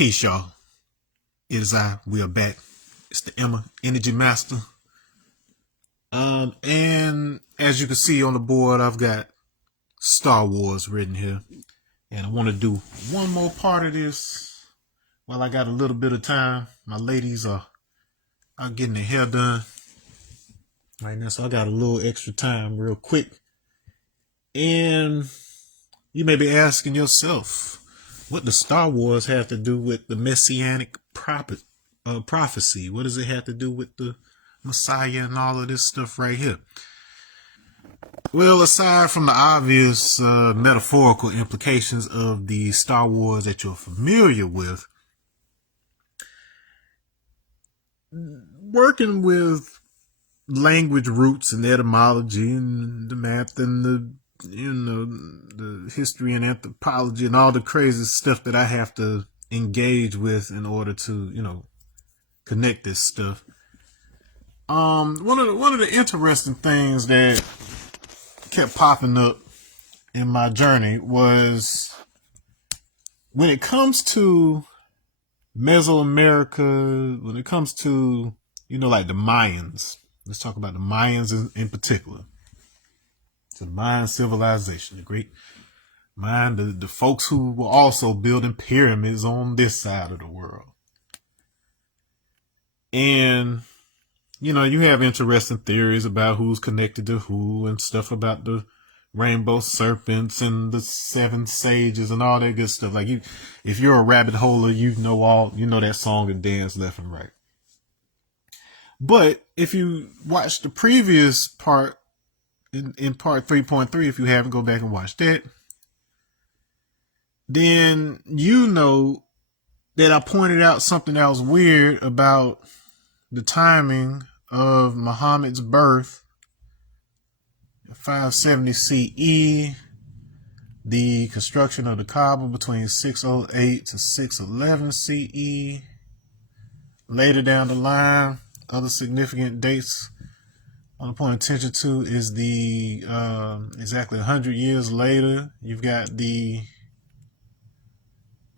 Peace, y'all. It is I. We are back. It's the Energy Master. And as you can see on the board, I've got Star Wars written here. And I want to do one more part of this while I got a little bit of time. My ladies are getting their hair done right now, so I got a little extra time real quick. And you may be asking yourself, what does Star Wars have to do with the Messianic prophecy? What does it have to do with the Messiah and all of this stuff right here? Well, aside from the obvious metaphorical implications of the Star Wars that you're familiar with, working with language roots and etymology and the math and the history and anthropology and all the crazy stuff that I have to engage with in order to, connect this stuff. One of the interesting things that kept popping up in my journey was when it comes to Mesoamerica, when it comes to, like the Mayans. Let's talk about the Mayans in particular. So the Mayan civilization, the great Mayan, the folks who were also building pyramids on this side of the world. And, you have interesting theories about who's connected to who and stuff about the rainbow serpents and the seven sages and all that good stuff. Like if you're a rabbit holer, you know that song and dance left and right. But if you watch the previous part, in part 3.3, if you haven't, go back and watch that. Then you know that I pointed out something that was weird about the timing of Muhammad's birth, 570 CE, the construction of the Kaaba between 608 to 611 CE. Later down the line, other significant dates I want to point attention to is the exactly 100 years later, you've got the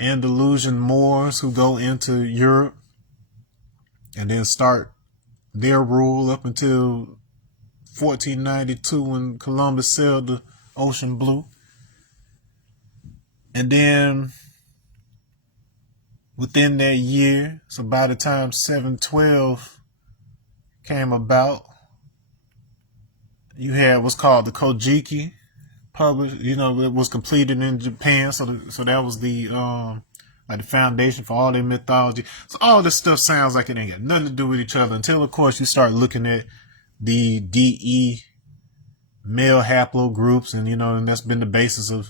Andalusian Moors who go into Europe and then start their rule up until 1492 when Columbus sailed the ocean blue. And then within that year, so by the time 712 came about, you had what's called the Kojiki published, it was completed in Japan. So that was the the foundation for all their mythology. So all this stuff sounds like it ain't got nothing to do with each other until, of course, you start looking at the DE male haplogroups, and that's been the basis of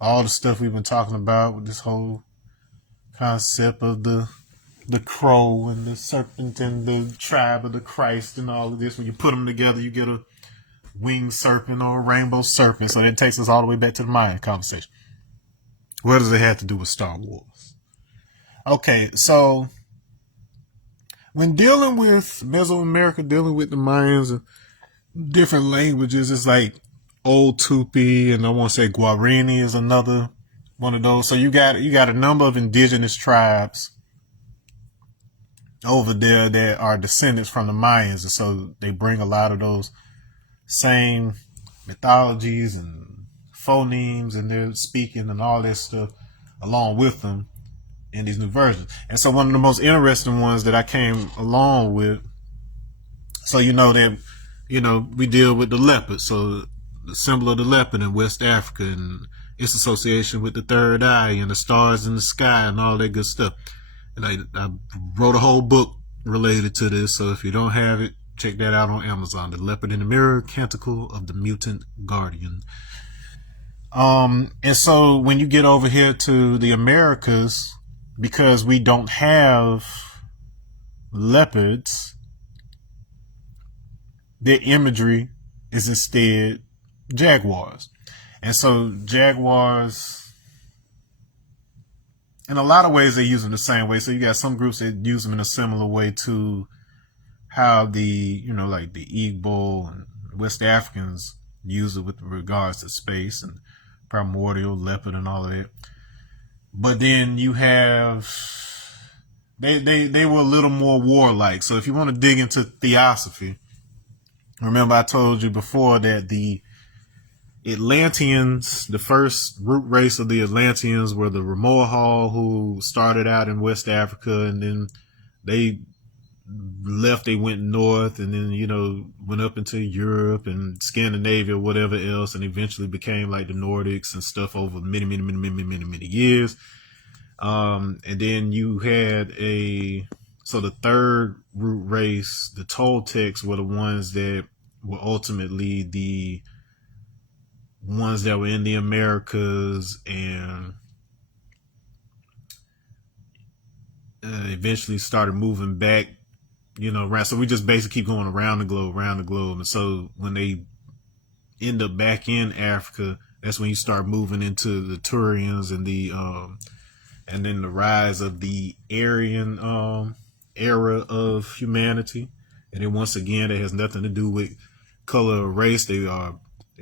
all the stuff we've been talking about with this whole concept of the crow and the serpent and the tribe of the Christ and all of this. When you put them together, you get a winged serpent or a rainbow serpent. So that takes us all the way back to the Mayan conversation. What does it have to do with Star Wars? Okay, so when dealing with Mesoamerica, dealing with the Mayans and different languages, it's like Old Tupi, and I want to say Guarani is another one of those. So you got a number of indigenous tribes over there that are descendants from the Mayans, and so they bring a lot of those same mythologies and phonemes and their speaking and all that stuff along with them in these new versions. And so one of the most interesting ones that I came along with, so that we deal with the leopard, so the symbol of the leopard in West Africa and its association with the third eye and the stars in the sky and all that good stuff. And I wrote a whole book related to this, so if you don't have it, check that out on Amazon. The Leopard in the Mirror, Canticle of the Mutant Guardian. And so when you get over here to the Americas, because we don't have leopards, their imagery is instead jaguars. And so jaguars, in a lot of ways, they use them the same way. So you got some groups that use them in a similar way to how the, like the Igbo and West Africans use it with regards to space and primordial leopard and all of that. But then you have they were a little more warlike. So if you want to dig into theosophy, remember I told you before that the Atlanteans, the first root race of the Atlanteans were the Ramoahal, who started out in West Africa, and then they left, they went north, and then, you know, went up into Europe and Scandinavia, whatever else, and eventually became like the Nordics and stuff over many years. And then you had so the third root race, the Toltecs, were the ones that were ultimately the ones that were in the Americas, and eventually started moving back, you know, around. So we just basically keep going around the globe. And so when they end up back in Africa, that's when you start moving into the Turians and then the rise of the Aryan era of humanity. And then once again, it has nothing to do with color or race. They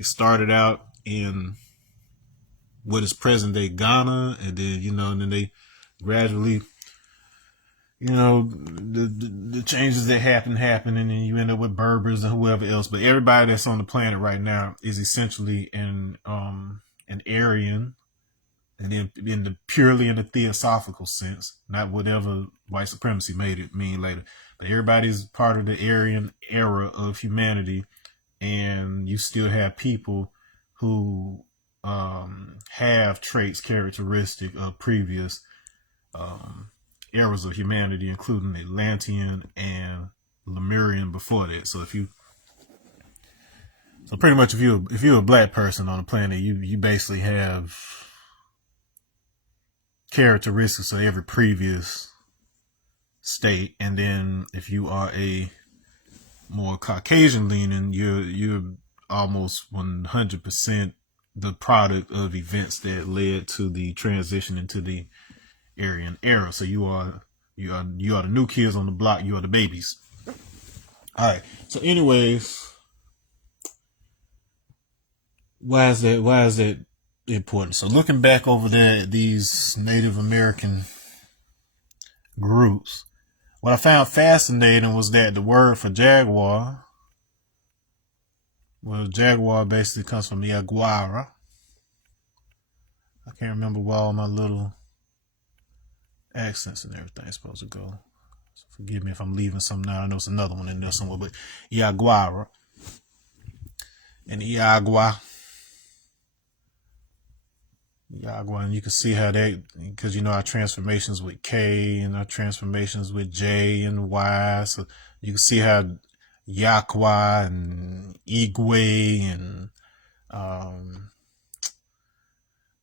started out in what is present day Ghana, and then, you know, and then they gradually, you know, the changes that happen, and then you end up with Berbers and whoever else. But everybody that's on the planet right now is essentially an Aryan, and then purely in the theosophical sense, not whatever white supremacy made it mean later. But everybody's part of the Aryan era of humanity, and you still have people who have traits characteristic of previous eras of humanity, including Atlantean and Lemurian before that. So pretty much if you're a black person on the planet, you basically have characteristics of every previous state. And then if you are a more Caucasian leaning, you're almost 100% the product of events that led to the transition into the Aryan era. So you are the new kids on the block. You are the babies. All right. So anyways, why is that important? So looking back over there at these Native American groups, what I found fascinating was that the word for jaguar, well, jaguar basically comes from Yaguara. I can't remember where all my little accents and everything is supposed to go. So forgive me if I'm leaving some now. I know it's another one in there somewhere, but Yaguara and Iagua. And you can see how that, because you know our transformations with K and our transformations with J and Y, so you can see how Yakwa and Igwe and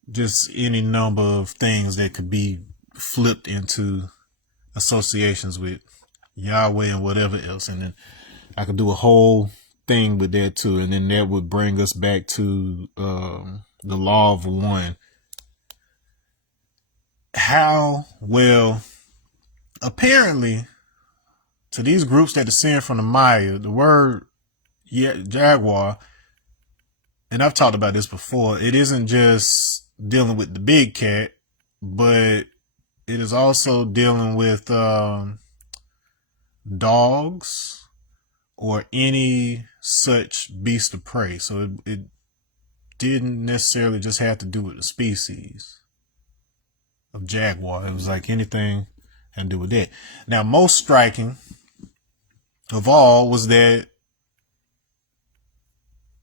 just any number of things that could be flipped into associations with Yahweh and whatever else. And then I could do a whole thing with that too, and then that would bring us back to the law of one. How? Well, apparently to these groups that descend from the Maya, the word jaguar, and I've talked about this before, it isn't just dealing with the big cat, but it is also dealing with dogs or any such beast of prey. So it didn't necessarily just have to do with the species of jaguar. It was like anything had to do with that. Now, most striking of all was that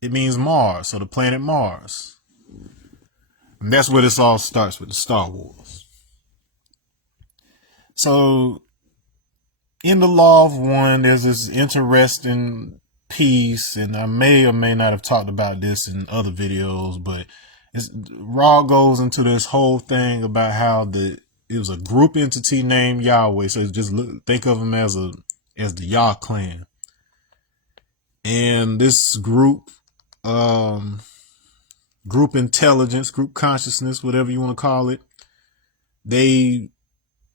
it means Mars, so the planet Mars. And that's where this all starts with the Star Wars. So in the law of one, there's this interesting piece, and I may or may not have talked about this in other videos, but Raw goes into this whole thing about how it was a group entity named Yahweh. So just think of them as the Yah clan. And this group intelligence, group consciousness, whatever you want to call it, they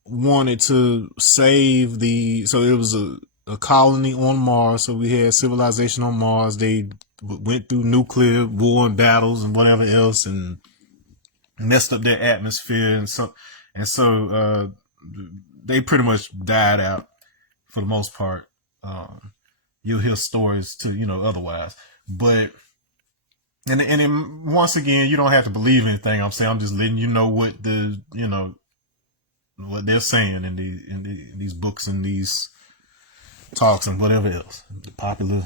wanted to save so it was a colony on Mars. So we had civilization on Mars. They went through nuclear war and battles and whatever else, and messed up their atmosphere, and so they pretty much died out for the most part. You'll hear stories to otherwise, but and then once again, you don't have to believe anything I'm saying. I'm just letting you know what what they're saying in these books and these talks and whatever else, the popular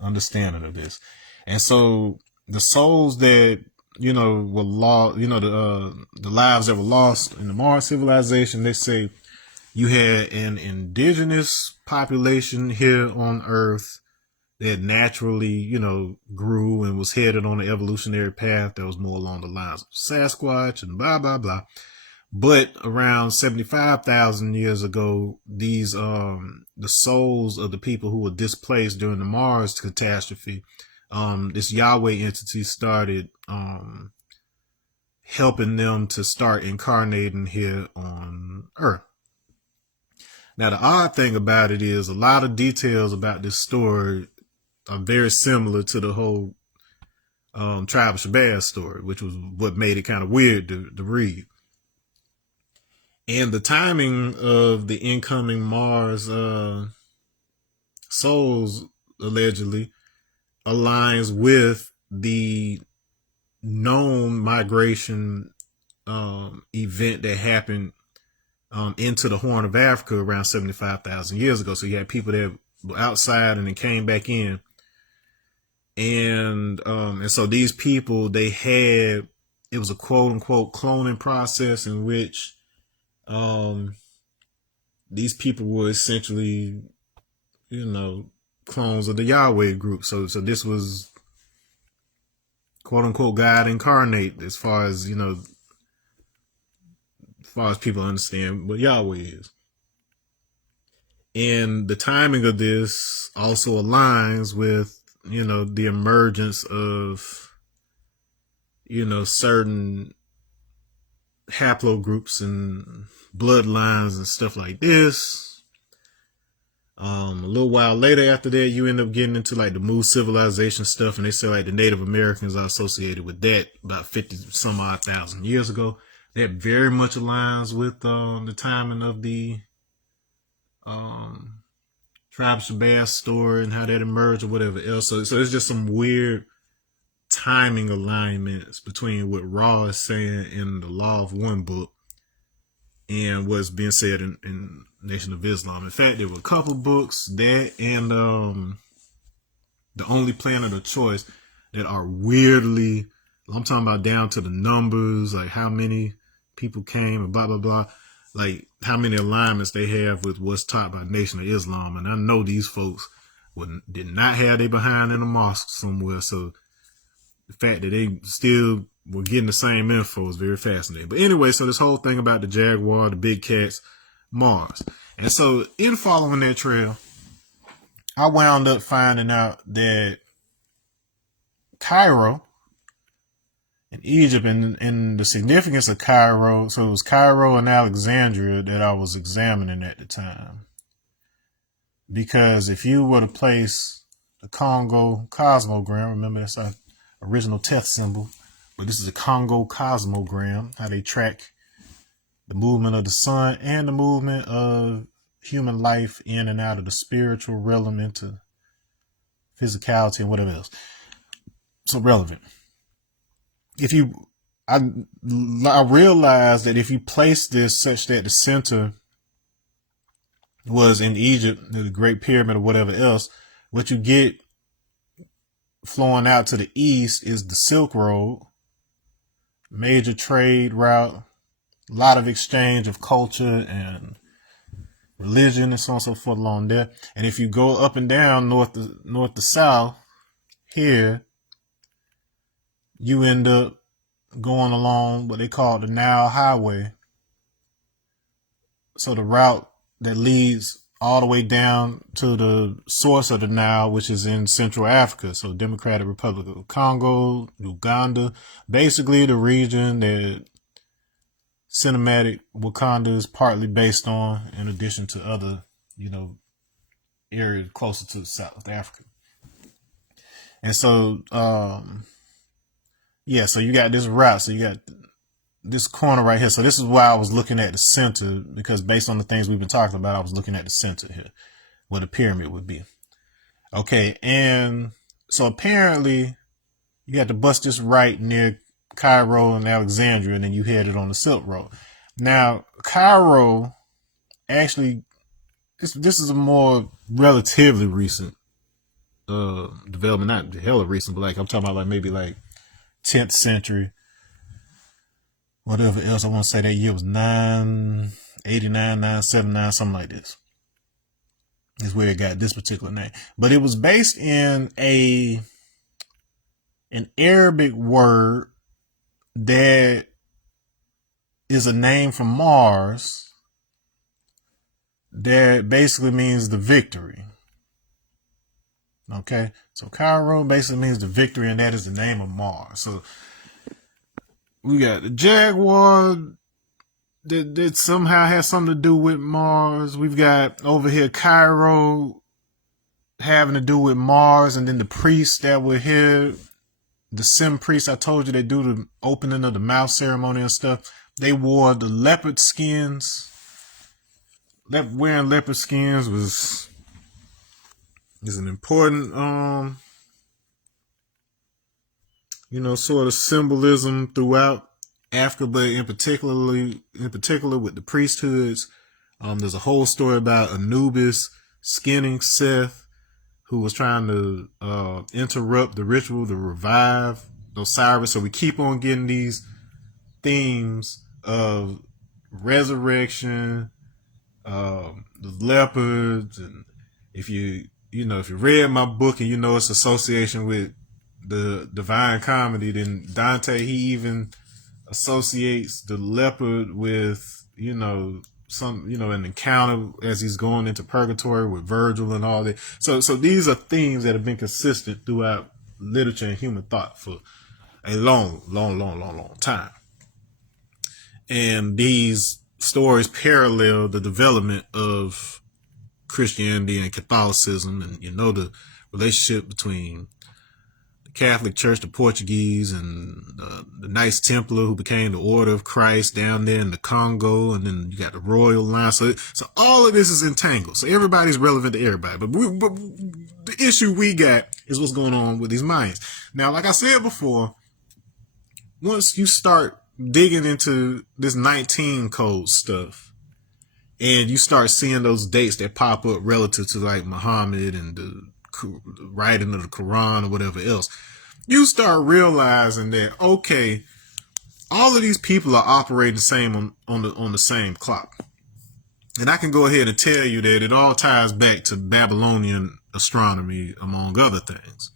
understanding of this. And so the souls that were lost, the lives that were lost in the Mars civilization, they say you had an indigenous population here on Earth that naturally, grew and was headed on the evolutionary path that was more along the lines of Sasquatch and blah blah blah. But around 75,000 years ago, these the souls of the people who were displaced during the Mars catastrophe, this Yahweh entity started helping them to start incarnating here on Earth. Now, the odd thing about it is a lot of details about this story are very similar to the whole Tribe of Shabazz story, which was what made it kind of weird to read. And the timing of the incoming Mars souls allegedly aligns with the known migration event that happened into the Horn of Africa around 75,000 years ago. So you had people that were outside and then came back in. And so these people, it was a quote unquote cloning process in which these people were essentially, clones of the Yahweh group. So this was quote unquote God incarnate as far as people understand what Yahweh is. And the timing of this also aligns with, the emergence of, certain haplogroups and bloodlines and stuff like this. A little while later after that, you end up getting into like the Moose civilization stuff, and they say like the Native Americans are associated with that about 50 some odd thousand years ago. That very much aligns with the timing of the Tribe Shabazz story and how that emerged or whatever else. So it's just some weird timing alignments between what Ra is saying in the Law of One book and what's being said in Nation of Islam. In fact, there were a couple books, that and The Only Planet of Choice, that are weirdly, I'm talking about down to the numbers, like how many people came and blah, blah, blah. Like how many alignments they have with what's taught by Nation of Islam. And I know these folks did not have their behind in a mosque somewhere. So the fact that they still were getting the same info is very fascinating. But anyway, so this whole thing about the Jaguar, the big cats, Mars. And so in following that trail, I wound up finding out that Cairo in Egypt, and the significance of Cairo, so it was Cairo and Alexandria that I was examining at the time. Because if you were to place the Congo cosmogram, remember that's our original Teth symbol, but this is a Congo cosmogram, how they track the movement of the sun and the movement of human life in and out of the spiritual realm into physicality and whatever else. So relevant. I realized that if you place this such that the center was in Egypt, the Great Pyramid or whatever else, what you get flowing out to the east is the Silk Road, major trade route, a lot of exchange of culture and religion and so on and so forth along there. And if you go up and down north to south here, you end up going along what they call the Nile Highway. So the route that leads all the way down to the source of the Nile, which is in Central Africa. So Democratic Republic of Congo, Uganda, basically the region that cinematic Wakanda is partly based on, in addition to other, areas closer to South Africa. And so, so you got this route. So you got this corner right here. So this is why I was looking at the center, because based on the things we've been talking about, I was looking at the center here, where the pyramid would be. Okay, and so apparently you got to bust this right near Cairo and Alexandria, and then you headed on the Silk Road. Now, Cairo actually, this is a more relatively recent development, not hella recent, but like I'm talking about like maybe like 10th century, whatever else. I want to say that year was 989, 979, something like this. Is where it got this particular name. But it was based in an Arabic word that is a name from Mars that basically means the victory. Okay, so Cairo basically means the victory, and that is the name of Mars. So we got the Jaguar that somehow has something to do with Mars. We've got over here Cairo having to do with Mars, and then the priests that were here, the Sim priests I told you, they do the opening of the mouth ceremony and stuff. They wore the leopard skins. Wearing leopard skins is an important sort of symbolism throughout Africa, but in particular with the priesthoods. There's a whole story about Anubis skinning Seth, who was trying to interrupt the ritual to revive Osiris. So we keep on getting these themes of resurrection, the leopards, and if you read my book and you know its association with the Divine Comedy, then Dante, he even associates the leopard with an encounter as he's going into purgatory with Virgil and all that. So these are themes that have been consistent throughout literature and human thought for a long time. And these stories parallel the development of Christianity and Catholicism, and the relationship between the Catholic Church, the Portuguese, and the Knights Templar, who became the Order of Christ down there in the Congo, and then you got the royal line. So all of this is entangled. So everybody's relevant to everybody. But the issue we got is what's going on with these Mayans. Now, like I said before, once you start digging into this 19 code stuff, and you start seeing those dates that pop up relative to like Muhammad and the writing of the Quran or whatever else, you start realizing that, okay, all of these people are operating the same on the same clock. And I can go ahead and tell you that it all ties back to Babylonian astronomy, among other things.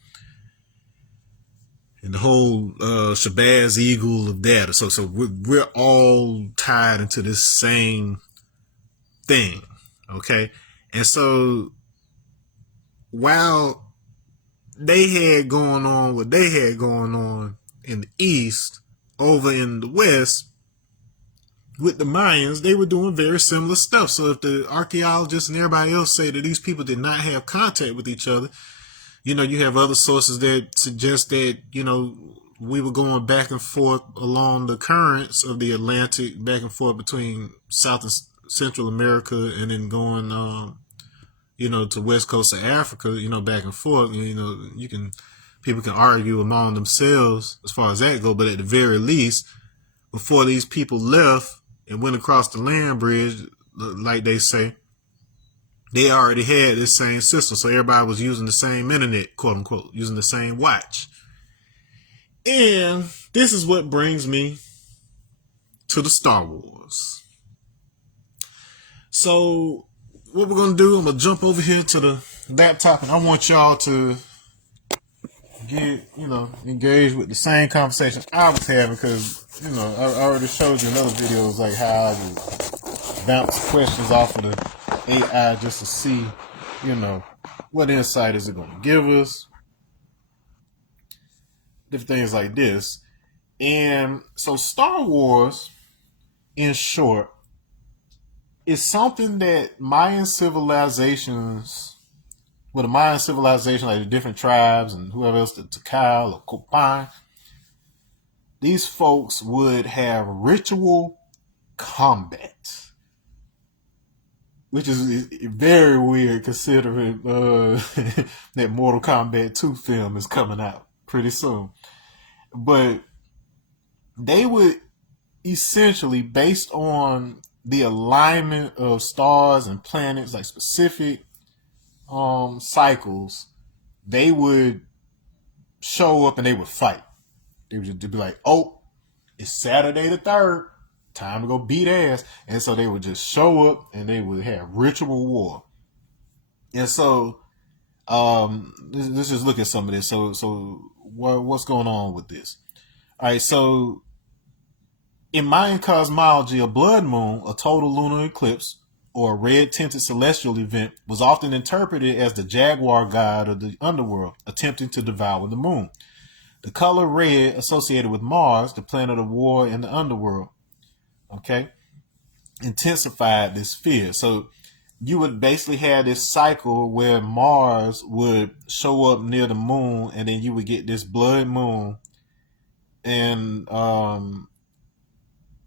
And the whole Shabazz eagle of data. So we're all tied into this same thing. Okay. And so while they had going on what they had going on in the East, over in the West, with the Mayans, they were doing very similar stuff. So if the archaeologists and everybody else say that these people did not have contact with each other, you have other sources that suggest that, we were going back and forth along the currents of the Atlantic, back and forth between South and Central America, and then going, to West Coast of Africa, back and forth. People can argue among themselves as far as that go, but at the very least, before these people left and went across the land bridge, like they say, they already had this same system. So everybody was using the same internet, quote unquote, using the same watch. And this is what brings me to the Star Wars. So what we're going to do, I'm going to jump over here to the laptop, and I want y'all to get, engaged with the same conversation I was having, because, I already showed you in other videos, like how I just bounce questions off of the AI just to see, what insight is it going to give us, different things like this. And so Star Wars, in short, is something that Mayan civilizations, the Mayan civilization, like the different tribes and whoever else, the Tikal or Copan, these folks would have ritual combat, which is very weird considering that Mortal Kombat 2 film is coming out pretty soon. But they would essentially, based on the alignment of stars and planets, like specific cycles, they would show up and they would fight. They would just be like, oh, it's Saturday the 3rd, time to go beat ass. And so they would just show up and they would have ritual war. And so let's just look at some of this. So what's going on with this? All right, so in Mayan cosmology, a blood moon, a total lunar eclipse, or a red-tinted celestial event was often interpreted as the jaguar god of the underworld attempting to devour the moon. The color red associated with Mars, the planet of war in the underworld, okay, intensified this fear. So you would basically have this cycle where Mars would show up near the moon, and then you would get this blood moon, and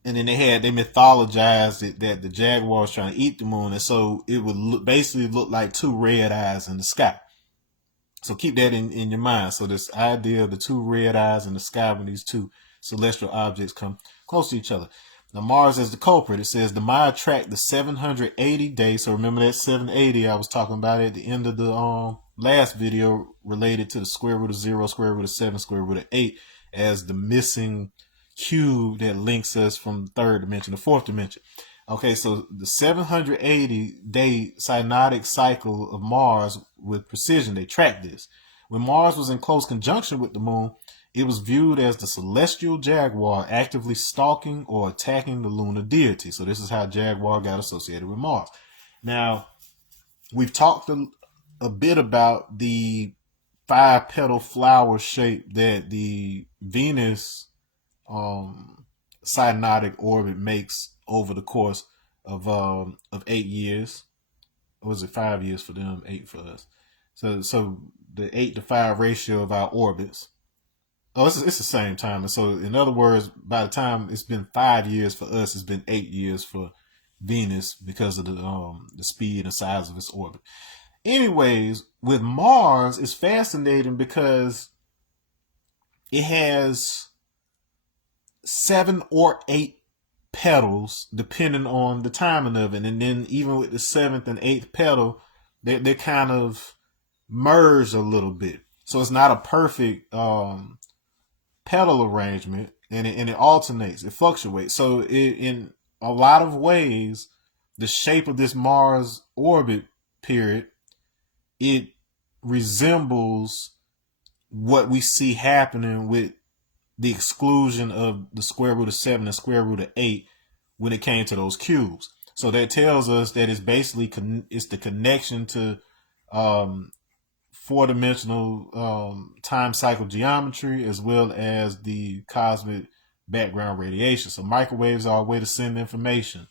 then they mythologized it that the jaguar was trying to eat the moon, and so it would basically look like two red eyes in the sky. So keep that in your mind. So this idea of the two red eyes in the sky when these two celestial objects come close to each other. Now Mars is the culprit. It says the Maya tracked the 780 days. So remember that 780 I was talking about at the end of the last video related to the square root of 0, square root of 7, square root of 8 as the missing cube that links us from the third dimension to fourth dimension. Okay, so the 780-day synodic cycle of Mars with precision, they tracked this. When Mars was in close conjunction with the moon, it was viewed as the celestial jaguar actively stalking or attacking the lunar deity. So this is how jaguar got associated with Mars. Now, we've talked a bit about the 5-petal flower shape that the Venus synodic orbit makes over the course of 8 years. Or was it 5 years for them, 8 for us? So the 8 to 5 ratio of our orbits. Oh, it's the same time. And so in other words, by the time it's been 5 years for us, it's been 8 years for Venus because of the speed and size of its orbit. Anyways, with Mars, it's fascinating because it has 7 or 8 petals depending on the timing of it, and then even with the 7th and 8th petal, they kind of merge a little bit. So it's not a perfect petal arrangement, and it alternates, it fluctuates. So in a lot of ways, the shape of this Mars orbit period, it resembles what we see happening with the exclusion of the square root of 7 and square root of 8 when it came to those cubes. So that tells us that it's basically it's the connection to 4-dimensional time cycle geometry as well as the cosmic background radiation. So microwaves are a way to send information.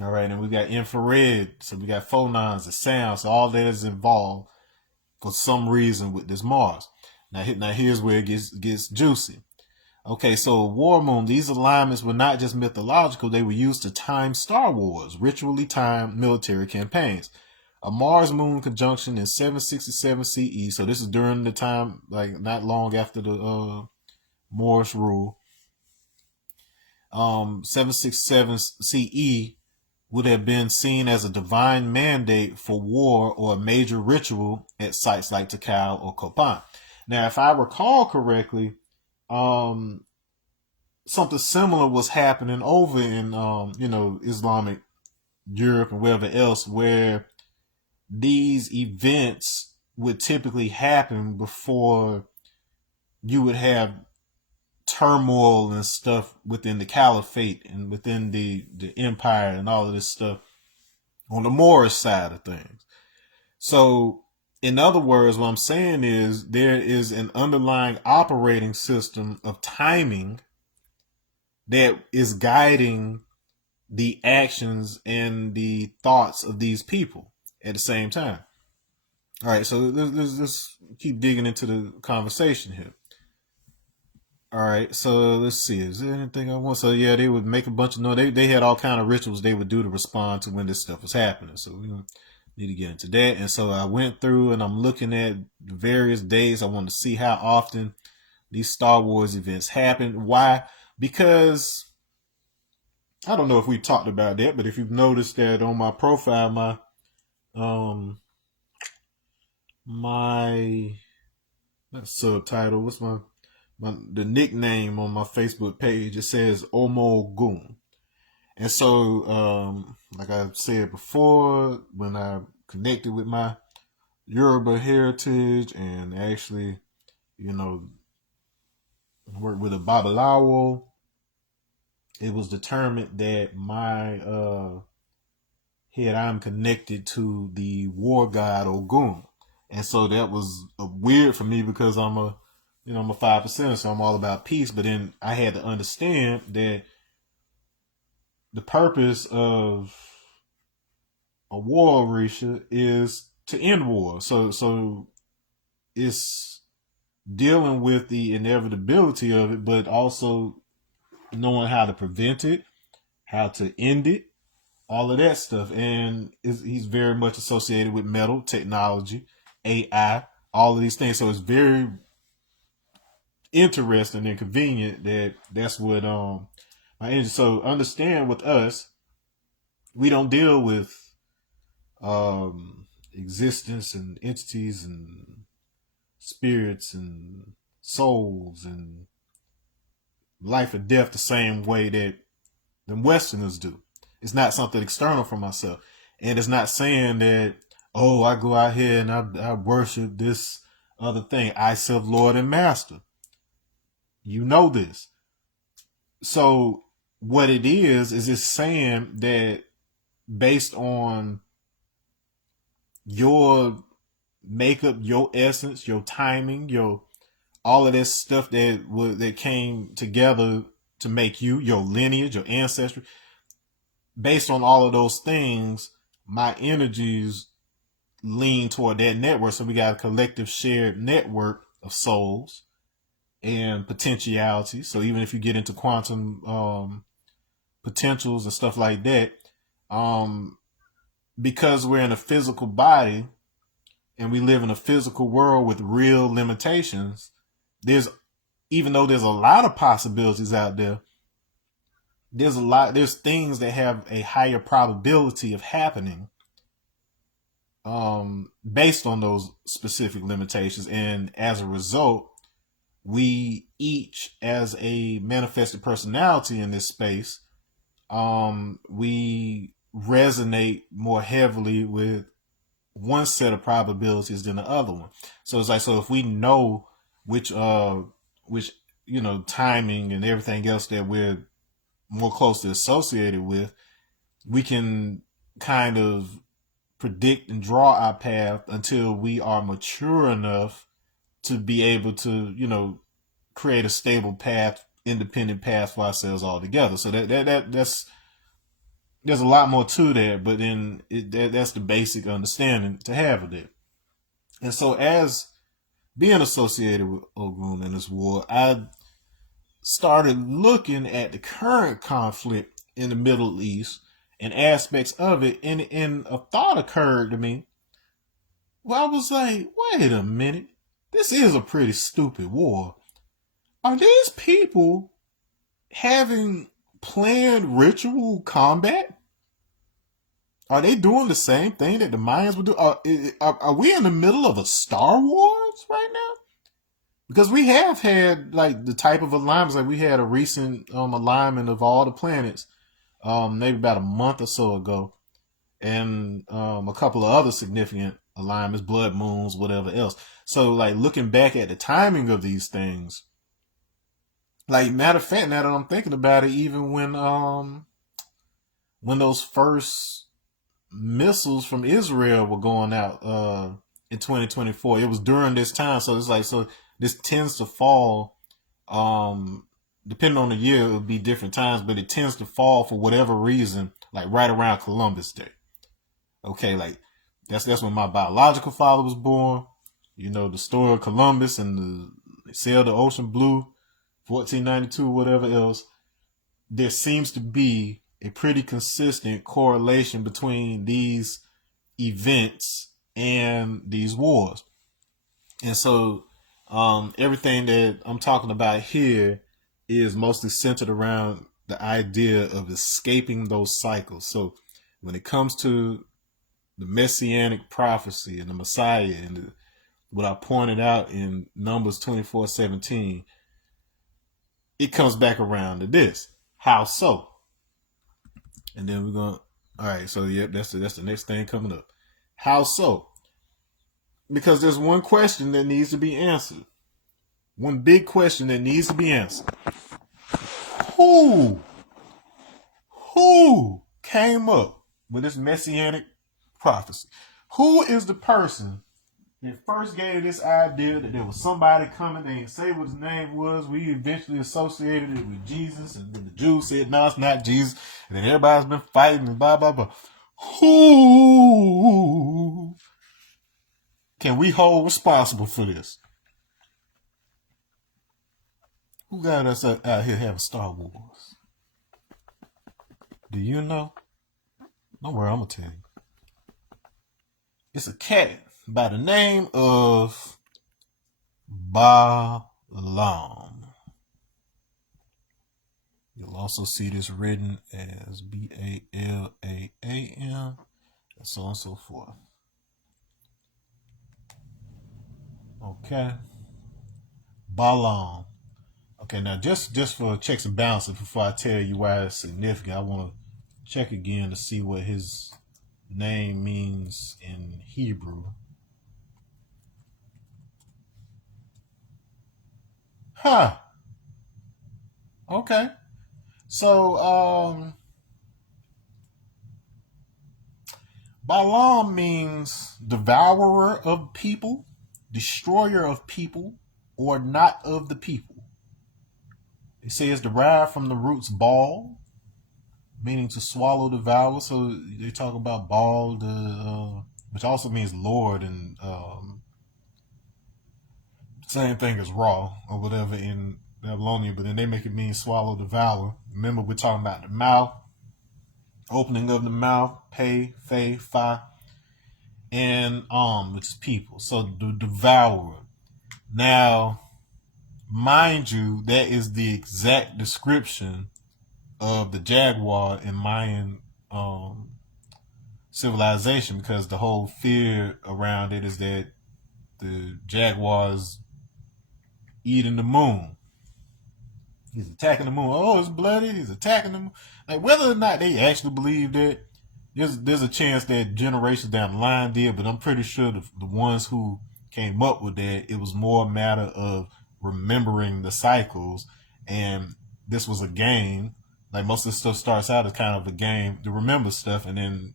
All right, and we got infrared, so we got phonons and sound. So all that is involved for some reason with this Mars. Now here's where it gets juicy. Okay, so War Moon, these alignments were not just mythological, they were used to time Star Wars, ritually timed military campaigns. A Mars Moon conjunction in 767 CE, so this is during the time, like not long after the Moorish rule. 767 CE would have been seen as a divine mandate for war or a major ritual at sites like Tikal or Copan. Now, if I recall correctly, something similar was happening over in Islamic Europe and wherever else, where these events would typically happen before you would have turmoil and stuff within the caliphate and within the empire and all of this stuff on the Moorish side of things. So in other words, what I'm saying is there is an underlying operating system of timing that is guiding the actions and the thoughts of these people at the same time. All right, so let's keep digging into the conversation here. All right, so let's see. Is there anything I want? So yeah, they would make a bunch of noise. They had all kind of rituals they would do to respond to when this stuff was happening. So we don't need to get into that. And so I went through and I'm looking at various days. I want to see how often these Star Wars events happen. Why? Because I don't know if we talked about that, but if you've noticed that on my profile, um my not subtitle, what's the nickname on my Facebook page, it says Omo Goon. And so, like I said before, when I connected with my Yoruba heritage and actually, you know, worked with a Babalawo, it was determined that my head, I'm connected to the war god Ogun. And so that was weird for me because I'm a 5%, so I'm all about peace. But then I had to understand that the purpose of a war, Risha, is to end war. So it's dealing with the inevitability of it, but also knowing how to prevent it, how to end it, all of that stuff. And he's very much associated with metal technology, AI, all of these things. So it's very interesting and convenient that that's what so understand with us, we don't deal with existence and entities and spirits and souls and life or death the same way that the Westerners do. It's not something external from myself. And it's not saying that, oh, I go out here and I worship this other thing. I serve Lord and Master. You know this. So what it is it's saying that based on your makeup, your essence, your timing, your all of this stuff that came together to make you, your lineage, your ancestry, based on all of those things, my energies lean toward that network. So we got a collective shared network of souls and potentiality. So even if you get into quantum potentials and stuff like that, because we're in a physical body and we live in a physical world with real limitations, even though there's a lot of possibilities out there, there's things that have a higher probability of happening based on those specific limitations. And as a result, we each, as a manifested personality in this space, we resonate more heavily with one set of probabilities than the other one. So it's like, so if we know which timing and everything else that we're more closely associated with, we can kind of predict and draw our path until we are mature enough to be able to, create a stable path, independent path for ourselves altogether. So that's there's a lot more to that, but then that's the basic understanding to have of it. And so, as being associated with Ogun in this war, I started looking at the current conflict in the Middle East and aspects of it, and a thought occurred to me. Well, I was like, wait a minute, this is a pretty stupid war. Are these people having planned ritual combat? Are they doing the same thing that the Mayans would do? Are we in the middle of a Star Wars right now? Because we have had like the type of alignments, like we had a recent alignment of all the planets, maybe about a month or so ago, and a couple of other significant alignments, blood moons, whatever else. So like looking back at the timing of these things, like matter of fact, now that I'm thinking about it, even when those first missiles from Israel were going out in 2024, it was during this time. So it's like, so this tends to fall, depending on the year, it would be different times, but it tends to fall for whatever reason, like right around Columbus Day. Okay, like that's when my biological father was born. The story of Columbus and they sailed the ocean blue. 1492, whatever else, there seems to be a pretty consistent correlation between these events and these wars. And so everything that I'm talking about here is mostly centered around the idea of escaping those cycles. So when it comes to the messianic prophecy and the Messiah and what I pointed out in Numbers 24:17, it comes back around to this. How so? And then we're going, all right, so yep, that's the next thing coming up. How so? Because there's one question that needs to be answered. One big question that needs to be answered. Who came up with this messianic prophecy? Who is the person that first gave this idea that there was somebody coming? They didn't say what his name was. We eventually associated it with Jesus, and then the Jews said, no, it's not Jesus. And then everybody's been fighting and blah, blah, blah. Who can we hold responsible for this? Who got us out here having Star Wars? Do you know? Don't worry, I'm going to tell you. It's a cat by the name of Balaam. You'll also see this written as Balaam, and so on and so forth. Okay. Balaam. Okay, now just for checks and balances, before I tell you why it's significant, I want to check again to see what his name means in Hebrew. Huh. Okay. So, Balaam means devourer of people, destroyer of people, or not of the people. They say it's derived from the roots ball, meaning to swallow, devour. So they talk about ball, which also means Lord, and same thing as raw or whatever in Babylonian, but then they make it mean swallow, devour. Remember, we're talking about the mouth, opening of the mouth, pay, fay, fa, and which is people. So the devourer. Now, mind you, that is the exact description of the jaguar in Mayan civilization, because the whole fear around it is that the jaguars eating the moon. He's attacking the moon. Oh, it's bloody. He's attacking the moon. Like, whether or not they actually believe that, there's a chance that generations down the line did, but I'm pretty sure the ones who came up with that, it was more a matter of remembering the cycles, and this was a game. Like, most of this stuff starts out as kind of a game to remember stuff, and then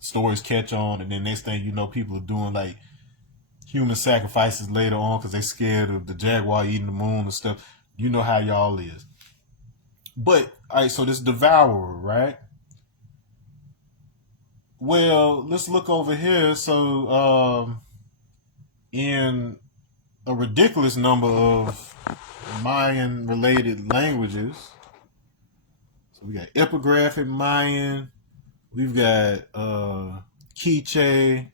stories catch on, and then next thing you know, people are doing like human sacrifices later on because they're scared of the jaguar eating the moon and stuff. You know how y'all is. But, all right, so this devourer, right? Well, let's look over here. So, in a ridiculous number of Mayan-related languages, so we got epigraphic Mayan, we've got Quiche.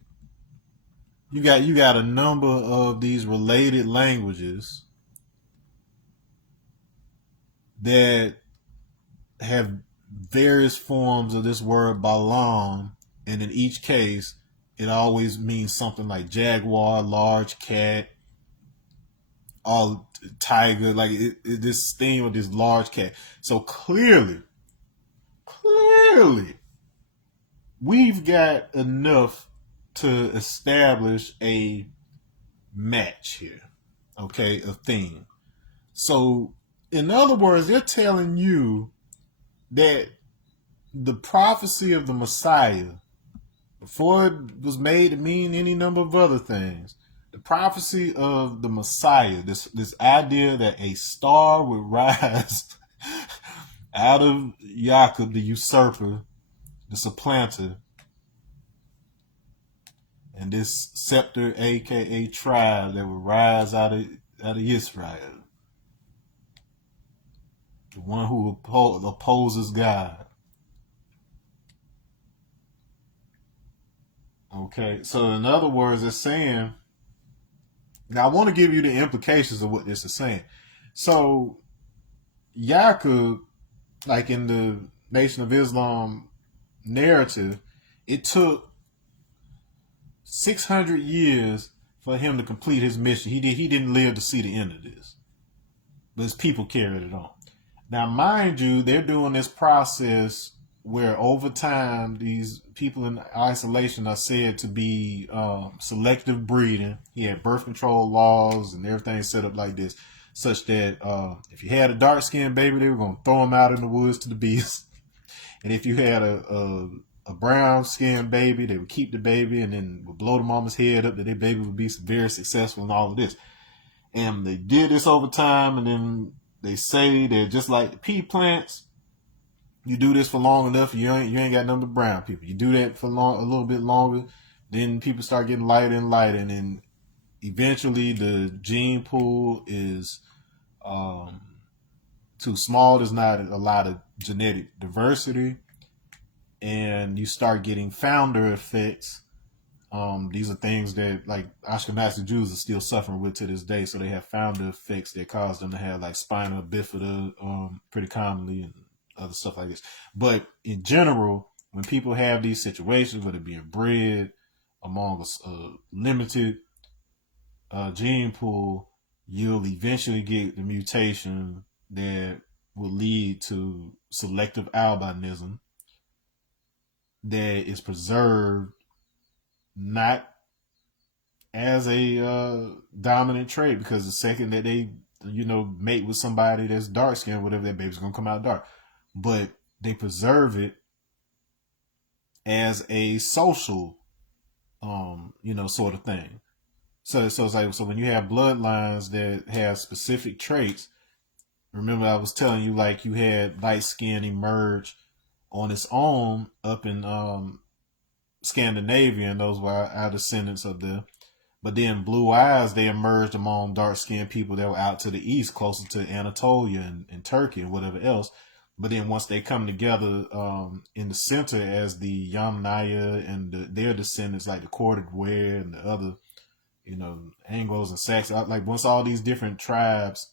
You got a number of these related languages that have various forms of this word Balaam, and in each case, it always means something like jaguar, large cat, all tiger, like this theme of this large cat. So clearly, we've got enough to establish a match here, okay, a theme. So, in other words, they're telling you that the prophecy of the Messiah, before it was made to mean any number of other things, the prophecy of the Messiah, this idea that a star would rise out of Jacob, the usurper, the supplanter, and this scepter, aka tribe, that would rise out of Israel. the one who opposes God. Okay, so in other words, it's saying. Now, I want to give you the implications of what this is saying. So, Yaqub, like in the Nation of Islam narrative, it took 600 years for him to complete his mission. He didn't live to see the end of this, but his people carried it on. Now, mind you, they're doing this process where over time these people in isolation are said to be selective breeding. He had birth control laws and everything set up like this, such that if you had a dark skinned baby, they were going to throw him out in the woods to the beasts. And if you had a brown skinned baby, they would keep the baby and then would blow the mama's head up that their baby would be very successful and all of this. And they did this over time, and then they say that just like the pea plants, you do this for long enough, you ain't got nothing but brown people. You do that for a little bit longer, then people start getting lighter and lighter, and then eventually the gene pool is too small. There's not a lot of genetic diversity, and you start getting founder effects. These are things that like Ashkenazi Jews are still suffering with to this day. So they have founder effects that cause them to have like spina bifida pretty commonly and other stuff like this. But in general, when people have these situations where they're being bred among a limited gene pool, you'll eventually get the mutation that will lead to selective albinism that is preserved not as a dominant trait, because the second that they mate with somebody that's dark skinned, whatever, that baby's gonna come out dark. But they preserve it as a social sort of thing. So it's like, so when you have bloodlines that have specific traits, remember I was telling you, like, you had light skin emerge on its own up in Scandinavia, and those were our descendants of them. But then blue eyes, they emerged among dark skinned people that were out to the east, closer to Anatolia and Turkey and whatever else. But then once they come together in the center as the Yamnaya and their descendants, like the corded ware and the other, Anglos and Saxons, like once all these different tribes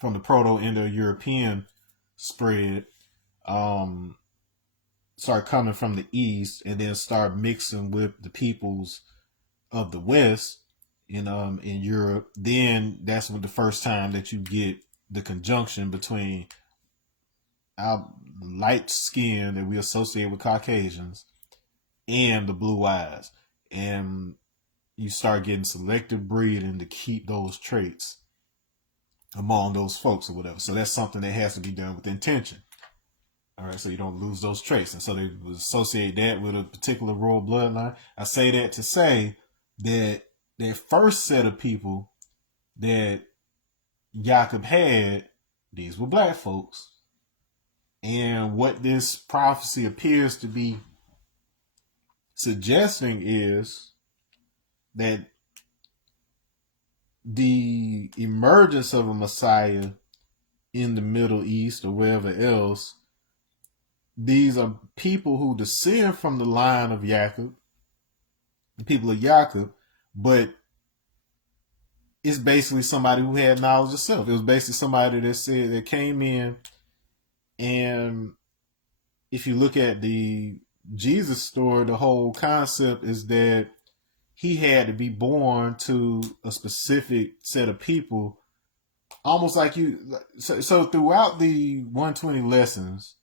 from the Proto-Indo-European spread, start coming from the east and then start mixing with the peoples of the west in Europe, then that's the first time that you get the conjunction between our light skin that we associate with Caucasians and the blue eyes, and you start getting selective breeding to keep those traits among those folks or whatever. So that's something that has to be done with intention. All right, so you don't lose those traits. And so they would associate that with a particular royal bloodline. I say that to say that that first set of people that Jacob had, these were black folks. And what this prophecy appears to be suggesting is that the emergence of a Messiah in the Middle East or wherever else, these are people who descend from the line of Jacob, the people of Jacob, but it's basically somebody who had knowledge of self. It was basically somebody that came in, and if you look at the Jesus story, the whole concept is that he had to be born to a specific set of people, almost like you. So throughout the 120 lessons,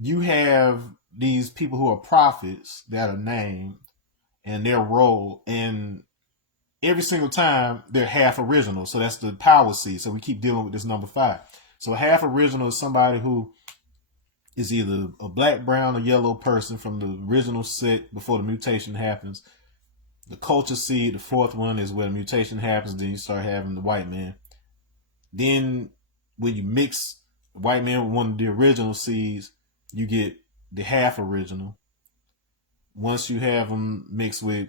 you have these people who are prophets that are named and their role, and every single time they're half original. So that's the power seed. So we keep dealing with this number 5. So half original is somebody who is either a black, brown, or yellow person from the original set before the mutation happens. The culture seed, the 4th one, is where the mutation happens. Then you start having the white man. Then when you mix the white man with one of the original seeds, you get the half original. Once you have them mixed with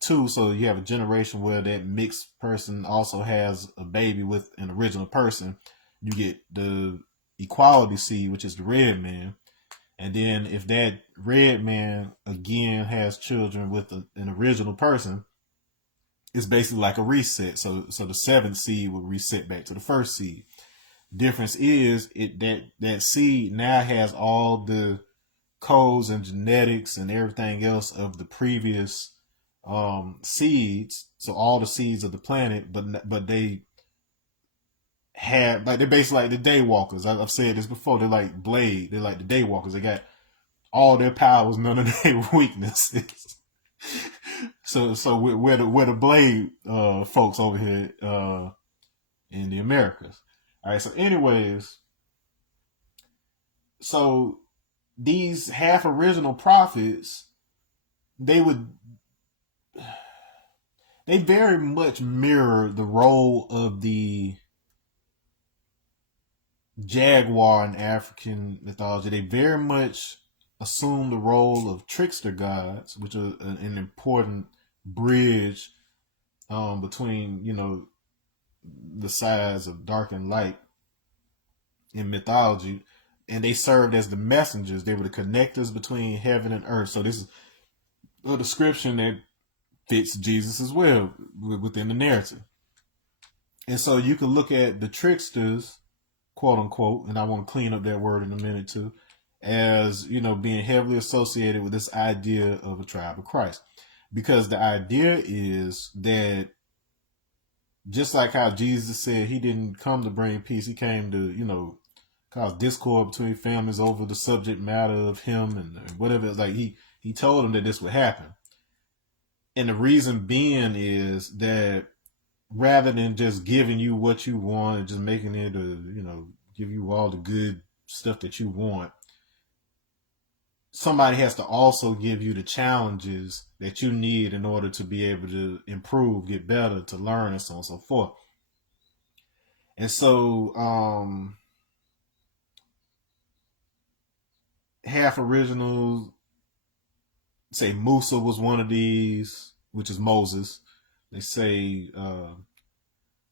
2, so you have a generation where that mixed person also has a baby with an original person, you get the equality seed, which is the red man. And then if that red man again has children with an original person, it's basically like a reset. So the seventh seed will reset back to the first seed. Difference is that seed now has all the codes and genetics and everything else of the previous seeds. So all the seeds of the planet, but they have like they're basically like the daywalkers. I've said this before. They're like Blade. They're like the daywalkers. They got all their powers, none of their weaknesses. So we're the Blade folks over here in the Americas. All right. So anyways, so these half original prophets, they very much mirror the role of the jaguar in African mythology. They very much assume the role of trickster gods, which are an important bridge between, the sides of dark and light in mythology. And they served as the messengers. They were the connectors between heaven and earth. So this is a description that fits Jesus as well within the narrative. And so you can look at the tricksters, quote unquote, and I want to clean up that word in a minute too, as, being heavily associated with this idea of a tribe of Christ. Because the idea is that just like how Jesus said he didn't come to bring peace, he came to, cause discord between families over the subject matter of him and whatever. Like he told them that this would happen. And the reason being is that rather than just giving you what you want and just making it give you all the good stuff that you want, somebody has to also give you the challenges that you need in order to be able to improve, get better, to learn, and so on and so forth. And so half originals say Musa was one of these, which is Moses. They say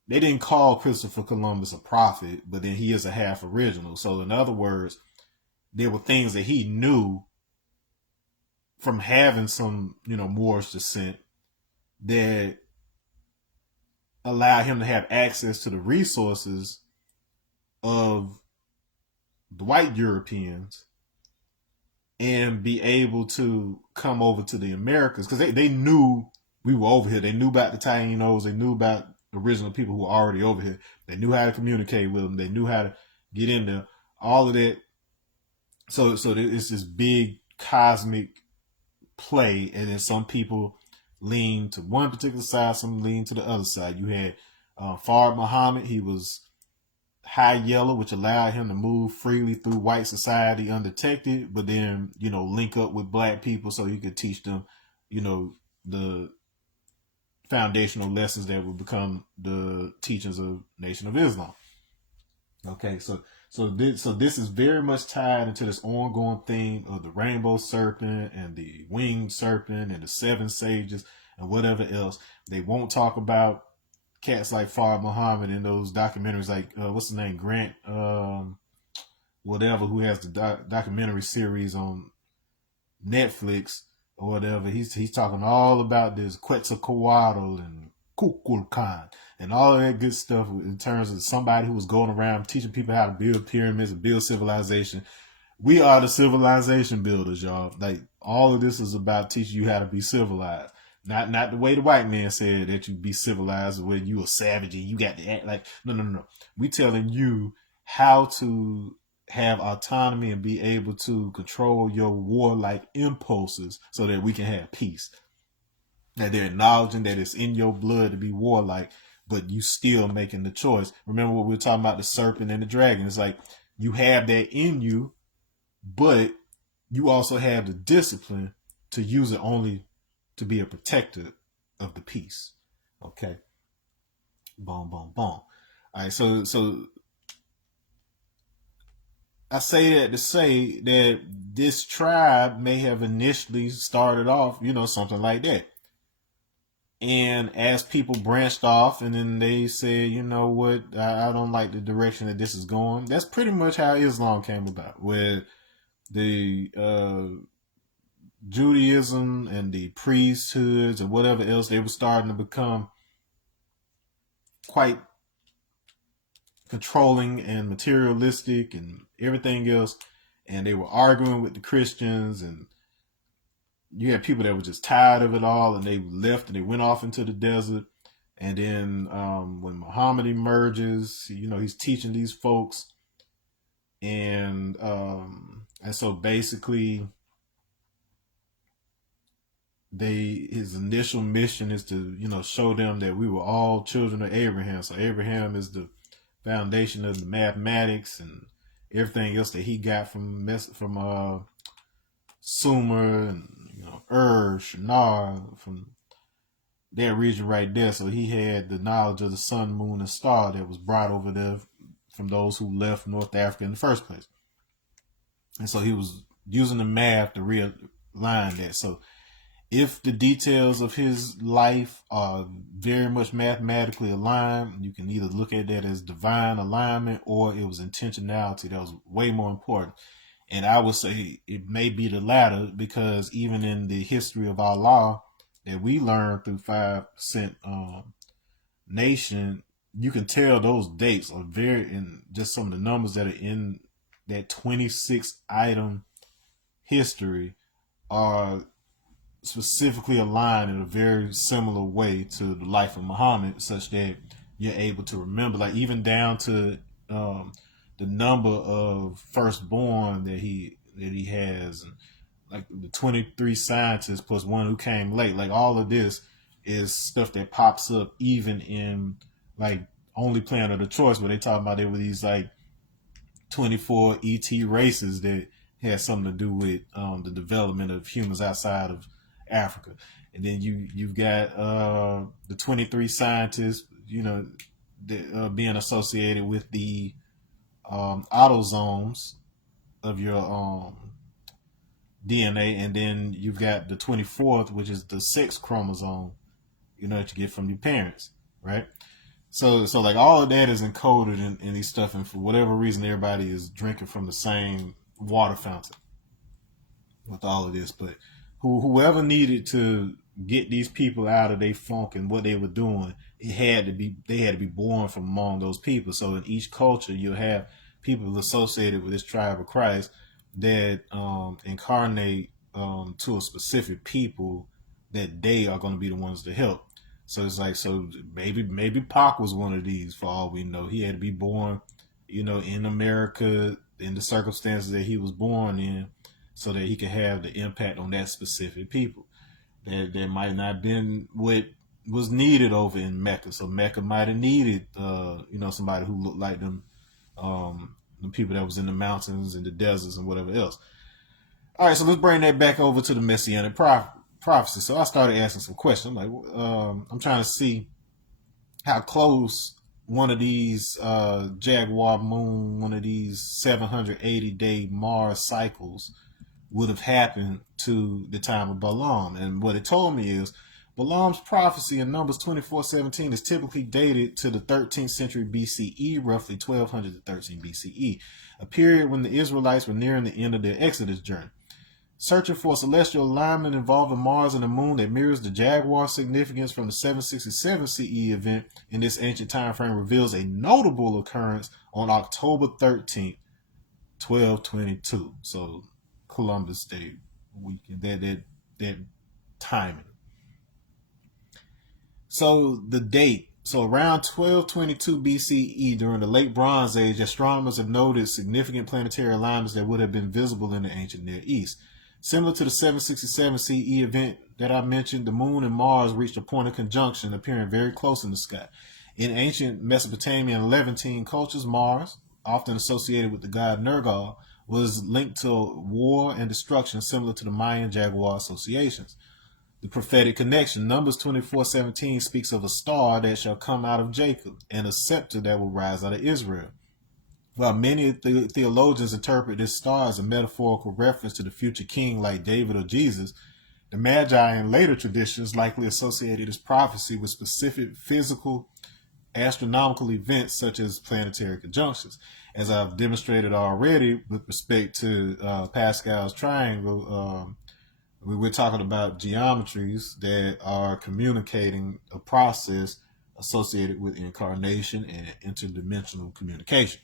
they didn't call Christopher Columbus a prophet, but then he is a half original. So in other words, there were things that he knew from having some, Moorish descent that allowed him to have access to the resources of the white Europeans and be able to come over to the Americas, because they knew we were over here. They knew about the Taínos. They knew about the original people who were already over here. They knew how to communicate with them. They knew how to get in there. All of that. So it's this big cosmic play, and then some people lean to one particular side, some lean to the other side. You had Fard Muhammad. He was high yellow, which allowed him to move freely through white society undetected, but then, link up with black people so he could teach them, the foundational lessons that would become the teachings of Nation of Islam. Okay, so this is very much tied into this ongoing theme of the rainbow serpent and the winged serpent and the seven sages and whatever else. They won't talk about cats like Fard Muhammad in those documentaries, like what's his name, Grant, whatever, who has the documentary series on Netflix or whatever. He's talking all about this Quetzalcoatl and Kukulkan and all of that good stuff in terms of somebody who was going around teaching people how to build pyramids and build civilization. We are the civilization builders, y'all. Like, all of this is about teaching you how to be civilized. Not the way the white man said that you be civilized, where you a savage and you got to act like, no. We telling you how to have autonomy and be able to control your warlike impulses so that we can have peace. That they're acknowledging that it's in your blood to be warlike, but you still making the choice. Remember what we were talking about, the serpent and the dragon. It's like you have that in you, but you also have the discipline to use it only to be a protector of the peace. Okay. Boom, boom, boom. All right. So I say that to say that this tribe may have initially started off, something like that. And as people branched off, and then they said, you know what, I don't like the direction that this is going. That's pretty much how Islam came about, with the Judaism and the priesthoods and whatever else, they were starting to become quite controlling and materialistic and everything else. And they were arguing with the Christians, and you had people that were just tired of it all, and they left and they went off into the desert. And then when Muhammad emerges, he's teaching these folks, and so basically, his initial mission is to show them that we were all children of Abraham. So Abraham is the foundation of the mathematics and everything else that he got from Sumer and Shinar, from that region right there. So he had the knowledge of the sun, moon, and star that was brought over there from those who left North Africa in the first place. And so he was using the math to realign that. So if the details of his life are very much mathematically aligned, you can either look at that as divine alignment, or it was intentionality that was way more important. And I would say it may be the latter, because even in the history of our law that we learned through 5% Nation, you can tell those dates are very, in just some of the numbers that are in that 26 item history are specifically aligned in a very similar way to the life of Muhammad, such that you're able to remember, like even down to the number of firstborn that he has, and like the 23 scientists plus one who came late. Like all of this is stuff that pops up even in like Only Planet of Choice, where they talk about there were these like 24 ET races that had something to do with the development of humans outside of Africa. And then you've got the 23 scientists, that, being associated with the autosomes of your DNA, and then you've got the 24th, which is the sex chromosome, that you get from your parents, right? So like all of that is encoded in these stuff, and for whatever reason, everybody is drinking from the same water fountain with all of this. But whoever needed to get these people out of their funk and what they were doing, they had to be born from among those people. So in each culture, you'll have people associated with this tribe of Christ that incarnate to a specific people that they are going to be the ones to help. So it's like, so maybe Pac was one of these, for all we know. He had to be born, in America, in the circumstances that he was born in, so that he could have the impact on that specific people. That might not have been what was needed over in Mecca. So Mecca might have needed, somebody who looked like them, the people that was in the mountains and the deserts and whatever else. All right, so let's bring that back over to the Messianic prophecy. So I started asking some questions. I'm like, I'm trying to see how close one of these Jaguar moon, one of these 780-day Mars cycles would have happened to the time of Balaam. And what it told me is Balaam's prophecy in Numbers 24:17 is typically dated to the 13th century BCE, roughly 1200 to 13 BCE, a period when the Israelites were nearing the end of their Exodus journey. Searching for a celestial alignment involving Mars and the moon that mirrors the Jaguar significance from the 767 CE event in this ancient time frame reveals a notable occurrence on October 13th, 1222. So Columbus Day weekend, that timing. So the date, so around 1222 BCE, during the late Bronze Age, astronomers have noted significant planetary alignments that would have been visible in the ancient Near East. Similar to the 767 CE event that I mentioned, the moon and Mars reached a point of conjunction, appearing very close in the sky. In ancient Mesopotamian and Levantine cultures, Mars, often associated with the god Nergal, was linked to war and destruction, similar to the Mayan Jaguar associations. The prophetic connection, Numbers 24:17, speaks of a star that shall come out of Jacob and a scepter that will rise out of Israel. While many theologians interpret this star as a metaphorical reference to the future king like David or Jesus, The Magi in later traditions likely associated this prophecy with specific physical astronomical events such as planetary conjunctions. As I've demonstrated already with respect to Pascal's triangle, we're talking about geometries that are communicating a process associated with incarnation and interdimensional communication.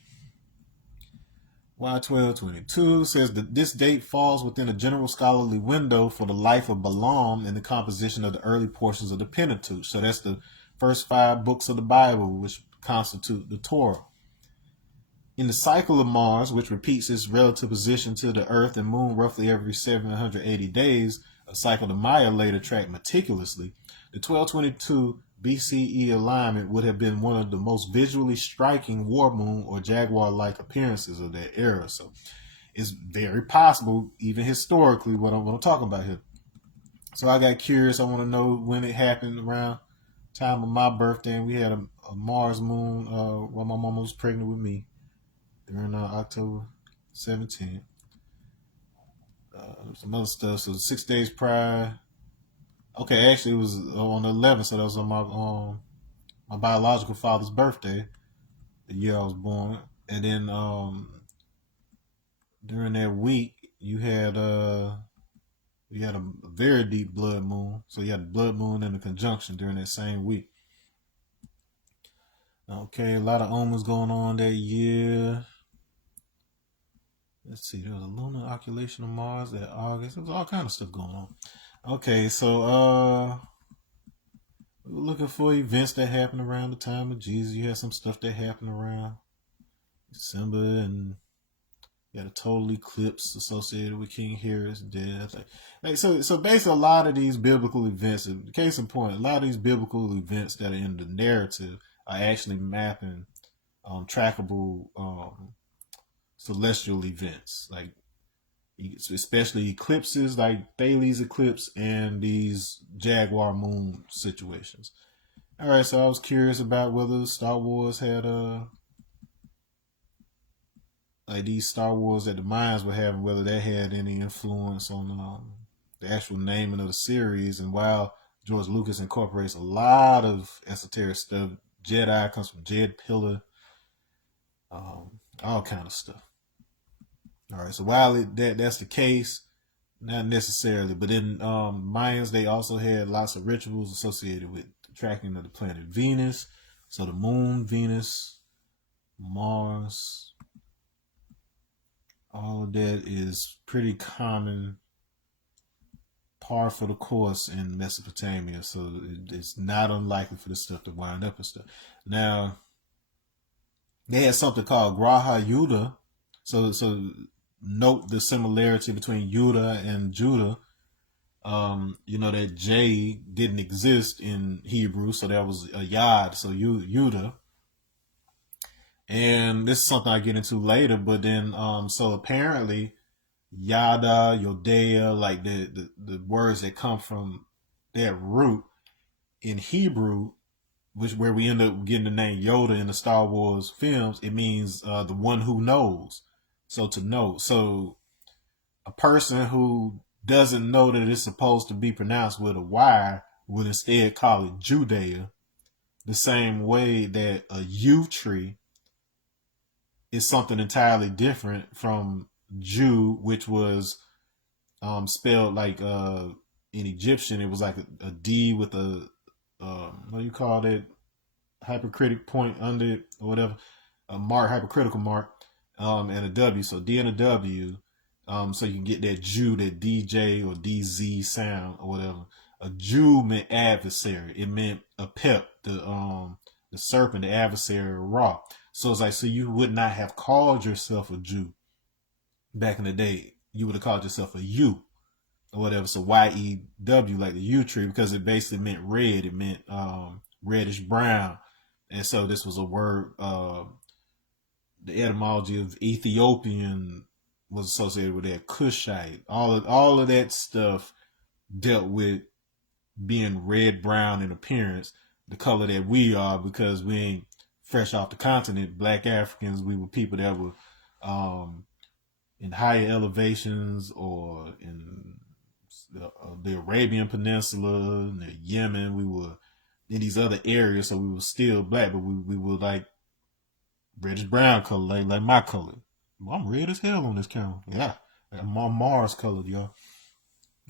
Y1222 says that this date falls within a general scholarly window for the life of Balaam and the composition of the early portions of the Pentateuch. So that's the first 5 books of the Bible, which constitute the Torah. In the cycle of Mars, which repeats its relative position to the Earth and Moon roughly every 780 days, a cycle the Maya later tracked meticulously, the 1222 BCE alignment would have been one of the most visually striking war moon or jaguar-like appearances of that era. So it's very possible, even historically, what I'm talking about here. So I got curious. I want to know when it happened around time of my birthday, and we had a Mars moon while my mama was pregnant with me during October 17th. Some other stuff. So 6 days prior. Okay, actually it was on the 11th, so that was on my biological father's birthday, the year I was born. And then during that week, you had a very deep blood moon. So you had the blood moon and the conjunction during that same week. Okay, a lot of omens going on that year. Let's see, there was a lunar occultation of Mars that August. There was all kind of stuff going on. Okay, so we're looking for events that happened around the time of Jesus. You had some stuff that happened around December, and you had a total eclipse associated with King Herod's death. So basically, a lot of these biblical events, case in point, a lot of these biblical events that are in the narrative are actually mapping trackable celestial events, like especially eclipses like Thales eclipse and these jaguar moon situations. All right, so I was curious about whether Star Wars had like these Star Wars that the Mayans were having, whether that had any influence on the actual naming of the series. And while George Lucas incorporates a lot of esoteric stuff, Jedi comes from Jed Pillar, all kind of stuff. All right, so while that's the case, not necessarily, but in Mayans, they also had lots of rituals associated with the tracking of the planet Venus. So the moon, Venus, Mars, all of that is pretty common, par for the course in Mesopotamia. So it's not unlikely for this stuff to wind up and stuff. Now, they had something called Graha Yuda. So note the similarity between Yuda and Judah. That J didn't exist in Hebrew, so that was a Yad, so Yuda. And this is something I get into later, but then so apparently Yada, Yodea, like the words that come from that root in Hebrew, where we end up getting the name Yoda in the Star Wars films, it means the one who knows. So to know. So a person who doesn't know that it's supposed to be pronounced with a Y would instead call it Judea, the same way that a yew tree is something entirely different from Jew, which was spelled like in Egyptian, it was like a D with a what do you call that, hypercritic point under it or whatever, a mark, hypercritical mark, and a W. So D and a W, so you can get that Jew, that DJ or DZ sound or whatever. A Jew meant adversary. It meant a pep, the serpent, the adversary, Ra. So it's like, so you would not have called yourself a Jew back in the day. You would have called yourself a U or whatever. So YEW, like the U tree, because it basically meant red. It meant reddish brown. And so this was a word, the etymology of Ethiopian was associated with that, Cushite. All of that stuff dealt with being red brown in appearance, the color that we are, because we ain't fresh off the continent. Black Africans, we were people that were in higher elevations or in the Arabian Peninsula, the Yemen. We were in these other areas, so we were still black, but we were like reddish brown color, like my color. Well, I'm red as hell on this camera. Yeah, I'm Mars colored, y'all.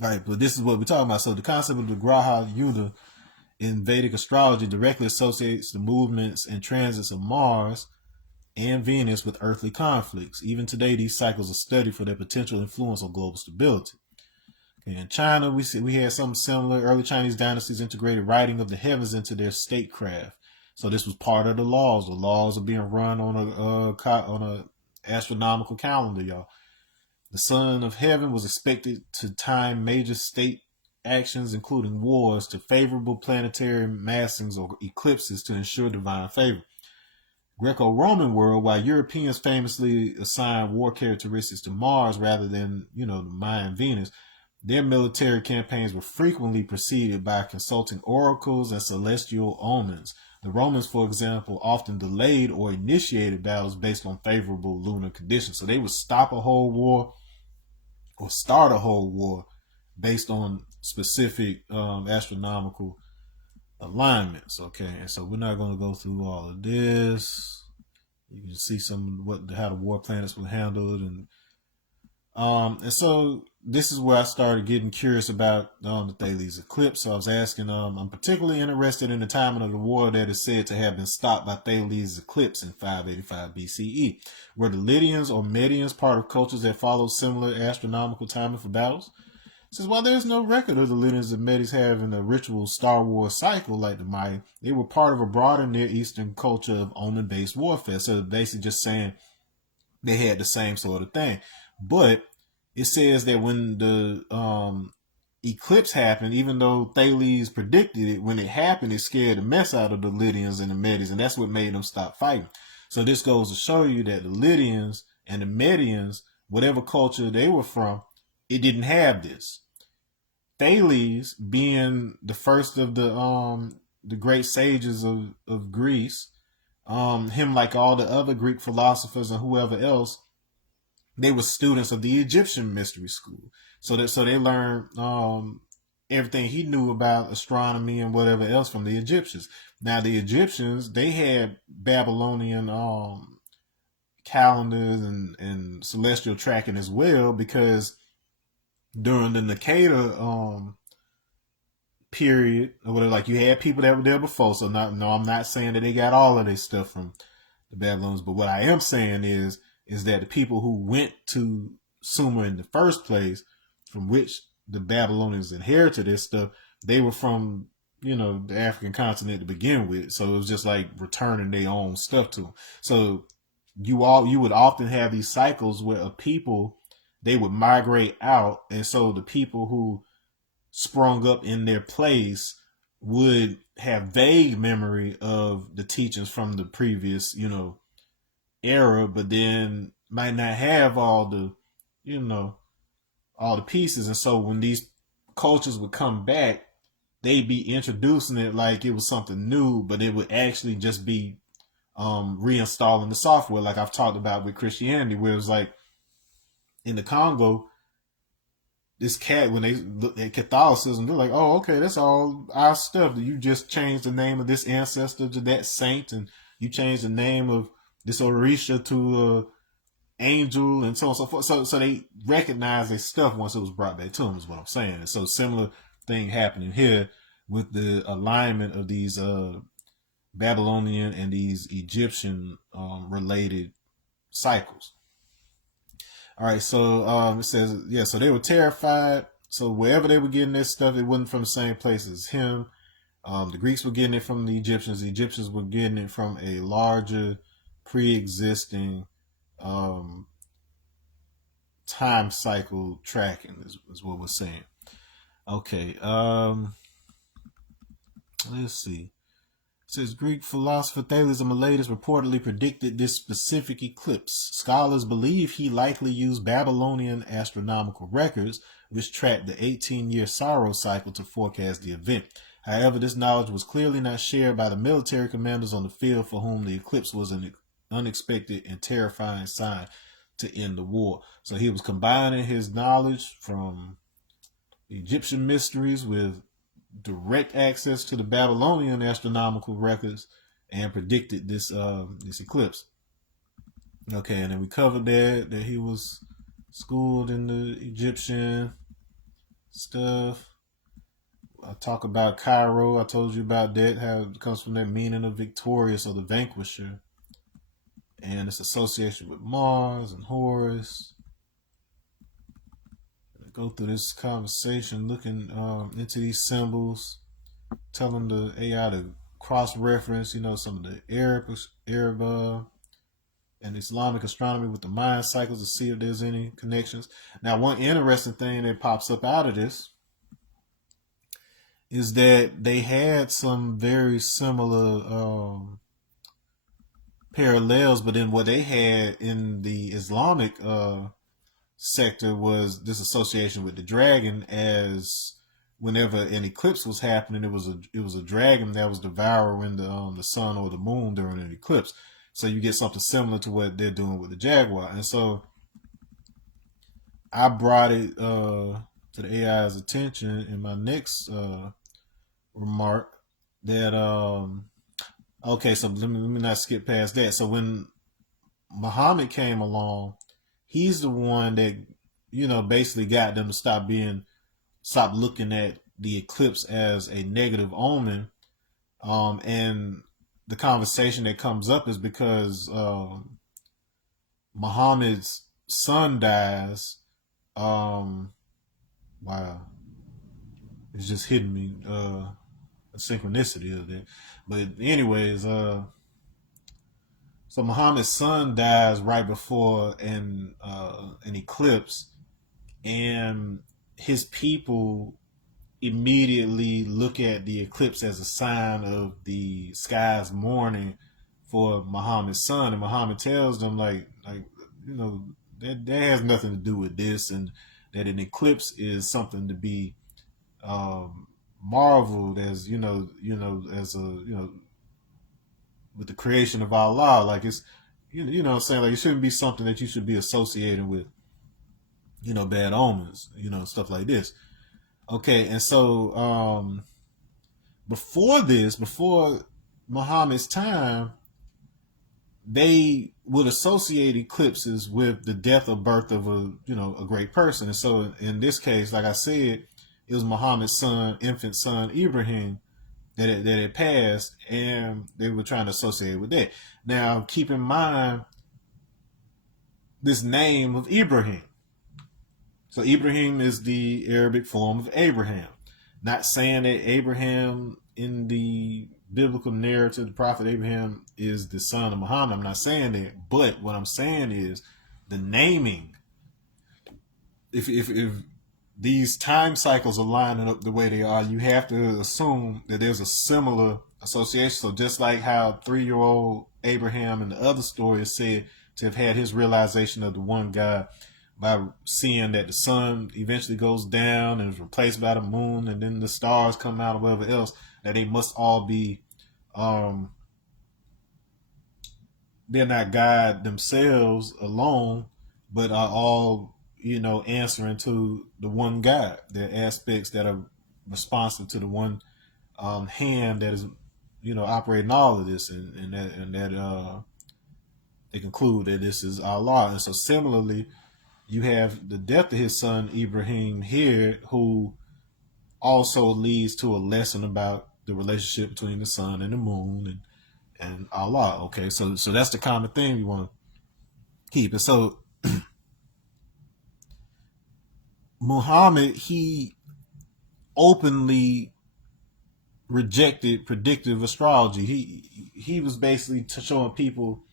All right, but this is what we're talking about. So the concept of the Graha Yuga in Vedic astrology directly associates the movements and transits of Mars and Venus with earthly conflicts. Even today, these cycles are studied for their potential influence on global stability. In China, we had something similar. Early Chinese dynasties integrated writing of the heavens into their statecraft. So this was part of the laws. The laws are being run on a astronomical calendar, y'all. The Son of Heaven was expected to time major state actions, including wars, to favorable planetary massings or eclipses to ensure divine favor. Greco-Roman world, while Europeans famously assigned war characteristics to Mars rather than, the Mayan Venus, their military campaigns were frequently preceded by consulting oracles and celestial omens. The Romans, for example, often delayed or initiated battles based on favorable lunar conditions. So they would stop a whole war or start a whole war based on specific astronomical alignments. Okay, and so we're not going to go through all of this. You can see how the war planets were handled, and so this is where I started getting curious about the Thales eclipse. So I was asking, I'm particularly interested in the timing of the war that is said to have been stopped by Thales eclipse in 585 BCE. Were the Lydians or Medians part of cultures that followed similar astronomical timing for battles? It says, while there's no record of the Lydians and Medes having a ritual Star Wars cycle like the Maya, they were part of a broader Near Eastern culture of omen-based warfare. So basically just saying they had the same sort of thing. But it says that when the eclipse happened, even though Thales predicted it, when it happened, it scared the mess out of the Lydians and the Medes, and that's what made them stop fighting. So this goes to show you that the Lydians and the Medians, whatever culture they were from, it didn't have this. Thales, being the first of the great sages of Greece, him like all the other Greek philosophers and whoever else, they were students of the Egyptian mystery school. So they learned everything he knew about astronomy and whatever else from the Egyptians. Now the Egyptians, they had Babylonian calendars and celestial tracking as well, because during the Nakeda period or whatever, like you had people that were there before. So I'm not saying that they got all of their stuff from the Babylonians, but what I am saying is that the people who went to Sumer in the first place, from which the Babylonians inherited this stuff, they were from, the African continent to begin with. So it was just like returning their own stuff to them. So you would often have these cycles where a people, they would migrate out, and so the people who sprung up in their place would have vague memory of the teachings from the previous, era, but then might not have all the pieces. And so when these cultures would come back, they'd be introducing it like it was something new, but it would actually just be reinstalling the software, like I've talked about with Christianity, where it was like in the Congo, this cat, when they looked at Catholicism, they're like, oh, okay, that's all our stuff. You just changed the name of this ancestor to that saint, and you changed the name of this Orisha to angel, and so on and so forth. So they recognized their stuff once it was brought back to them, is what I'm saying. And so similar thing happening here with the alignment of these Babylonian and these Egyptian related cycles. All right, so it says, so they were terrified. So wherever they were getting this stuff, it wasn't from the same place as him. The Greeks were getting it from the Egyptians. The Egyptians were getting it from a larger, pre-existing time cycle tracking, is what we're saying. Okay, let's see. It says Greek philosopher Thales of Miletus reportedly predicted this specific eclipse. Scholars believe he likely used Babylonian astronomical records, which tracked the 18-year Saros cycle, to forecast the event. However, this knowledge was clearly not shared by the military commanders on the field, for whom the eclipse was an unexpected and terrifying sign to end the war. So he was combining his knowledge from Egyptian mysteries with direct access to the Babylonian astronomical records, and predicted this eclipse. Okay, and then we covered that he was schooled in the Egyptian stuff. I talk about Cairo. I told you about that, how it comes from that meaning of victorious or the vanquisher, and its association with Mars and Horus. I go through this conversation looking into these symbols, telling the AI to cross-reference, some of the Arab and Islamic astronomy with the Mayan cycles to see if there's any connections. Now, one interesting thing that pops up out of this is that they had some very similar parallels, but then what they had in the Islamic sector was this association with the dragon, as whenever an eclipse was happening, it was a dragon that was devouring the sun or the moon during an eclipse. So you get something similar to what they're doing with the jaguar, and so I brought it to the AI's attention in my next remark that okay, so let me not skip past that. So when Muhammad came along, he's the one that basically got them to stop looking at the eclipse as a negative omen. And the conversation that comes up is because Muhammad's son dies. Wow, it's just hitting me. A synchronicity of that. But anyways, so Muhammad's son dies right before an eclipse, and his people immediately look at the eclipse as a sign of the sky's mourning for Muhammad's son, and Muhammad tells them that has nothing to do with this, and that an eclipse is something to be marveled as as a with the creation of Allah. Like it's what I'm saying, like it shouldn't be something that you should be associating with bad omens, stuff like this. Okay, and so before Muhammad's time, they would associate eclipses with the death or birth of a great person. And so in this case, like I said, it was Muhammad's infant son Ibrahim that had passed, and they were trying to associate with that. Now, keep in mind this name of Ibrahim. So Ibrahim is the Arabic form of Abraham. Not saying that Abraham in the biblical narrative, the prophet Abraham is the son of Muhammad. I'm not saying that, but what I'm saying is the naming. If these time cycles are lining up the way they are, you have to assume that there's a similar association. So just like how 3-year-old Abraham in the other story is said to have had his realization of the one God by seeing that the sun eventually goes down and is replaced by the moon, and then the stars come out or whatever else, that they must all be they're not God themselves alone, but are all answering to the one God. They're aspects that are responsive to the one hand that is operating all of this, and that they conclude that this is Allah. And so similarly, you have the death of his son Ibrahim here, who also leads to a lesson about the relationship between the sun and the moon and Allah. Okay, so that's the common thing we want to keep. And so Muhammad, he openly rejected predictive astrology. He was basically showing people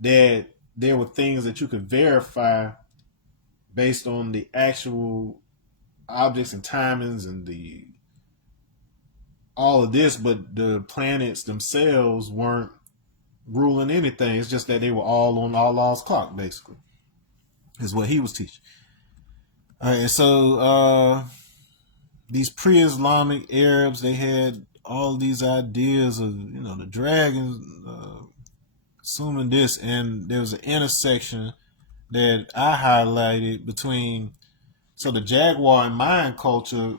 that there were things that you could verify based on the actual objects and timings and the all of this, but the planets themselves weren't ruling anything. It's just that they were all on Allah's clock, basically, is what he was teaching. All right, and so these pre-Islamic Arabs, they had all these ideas of the dragons assuming this, and there was an intersection that I highlighted between So the jaguar in Mayan culture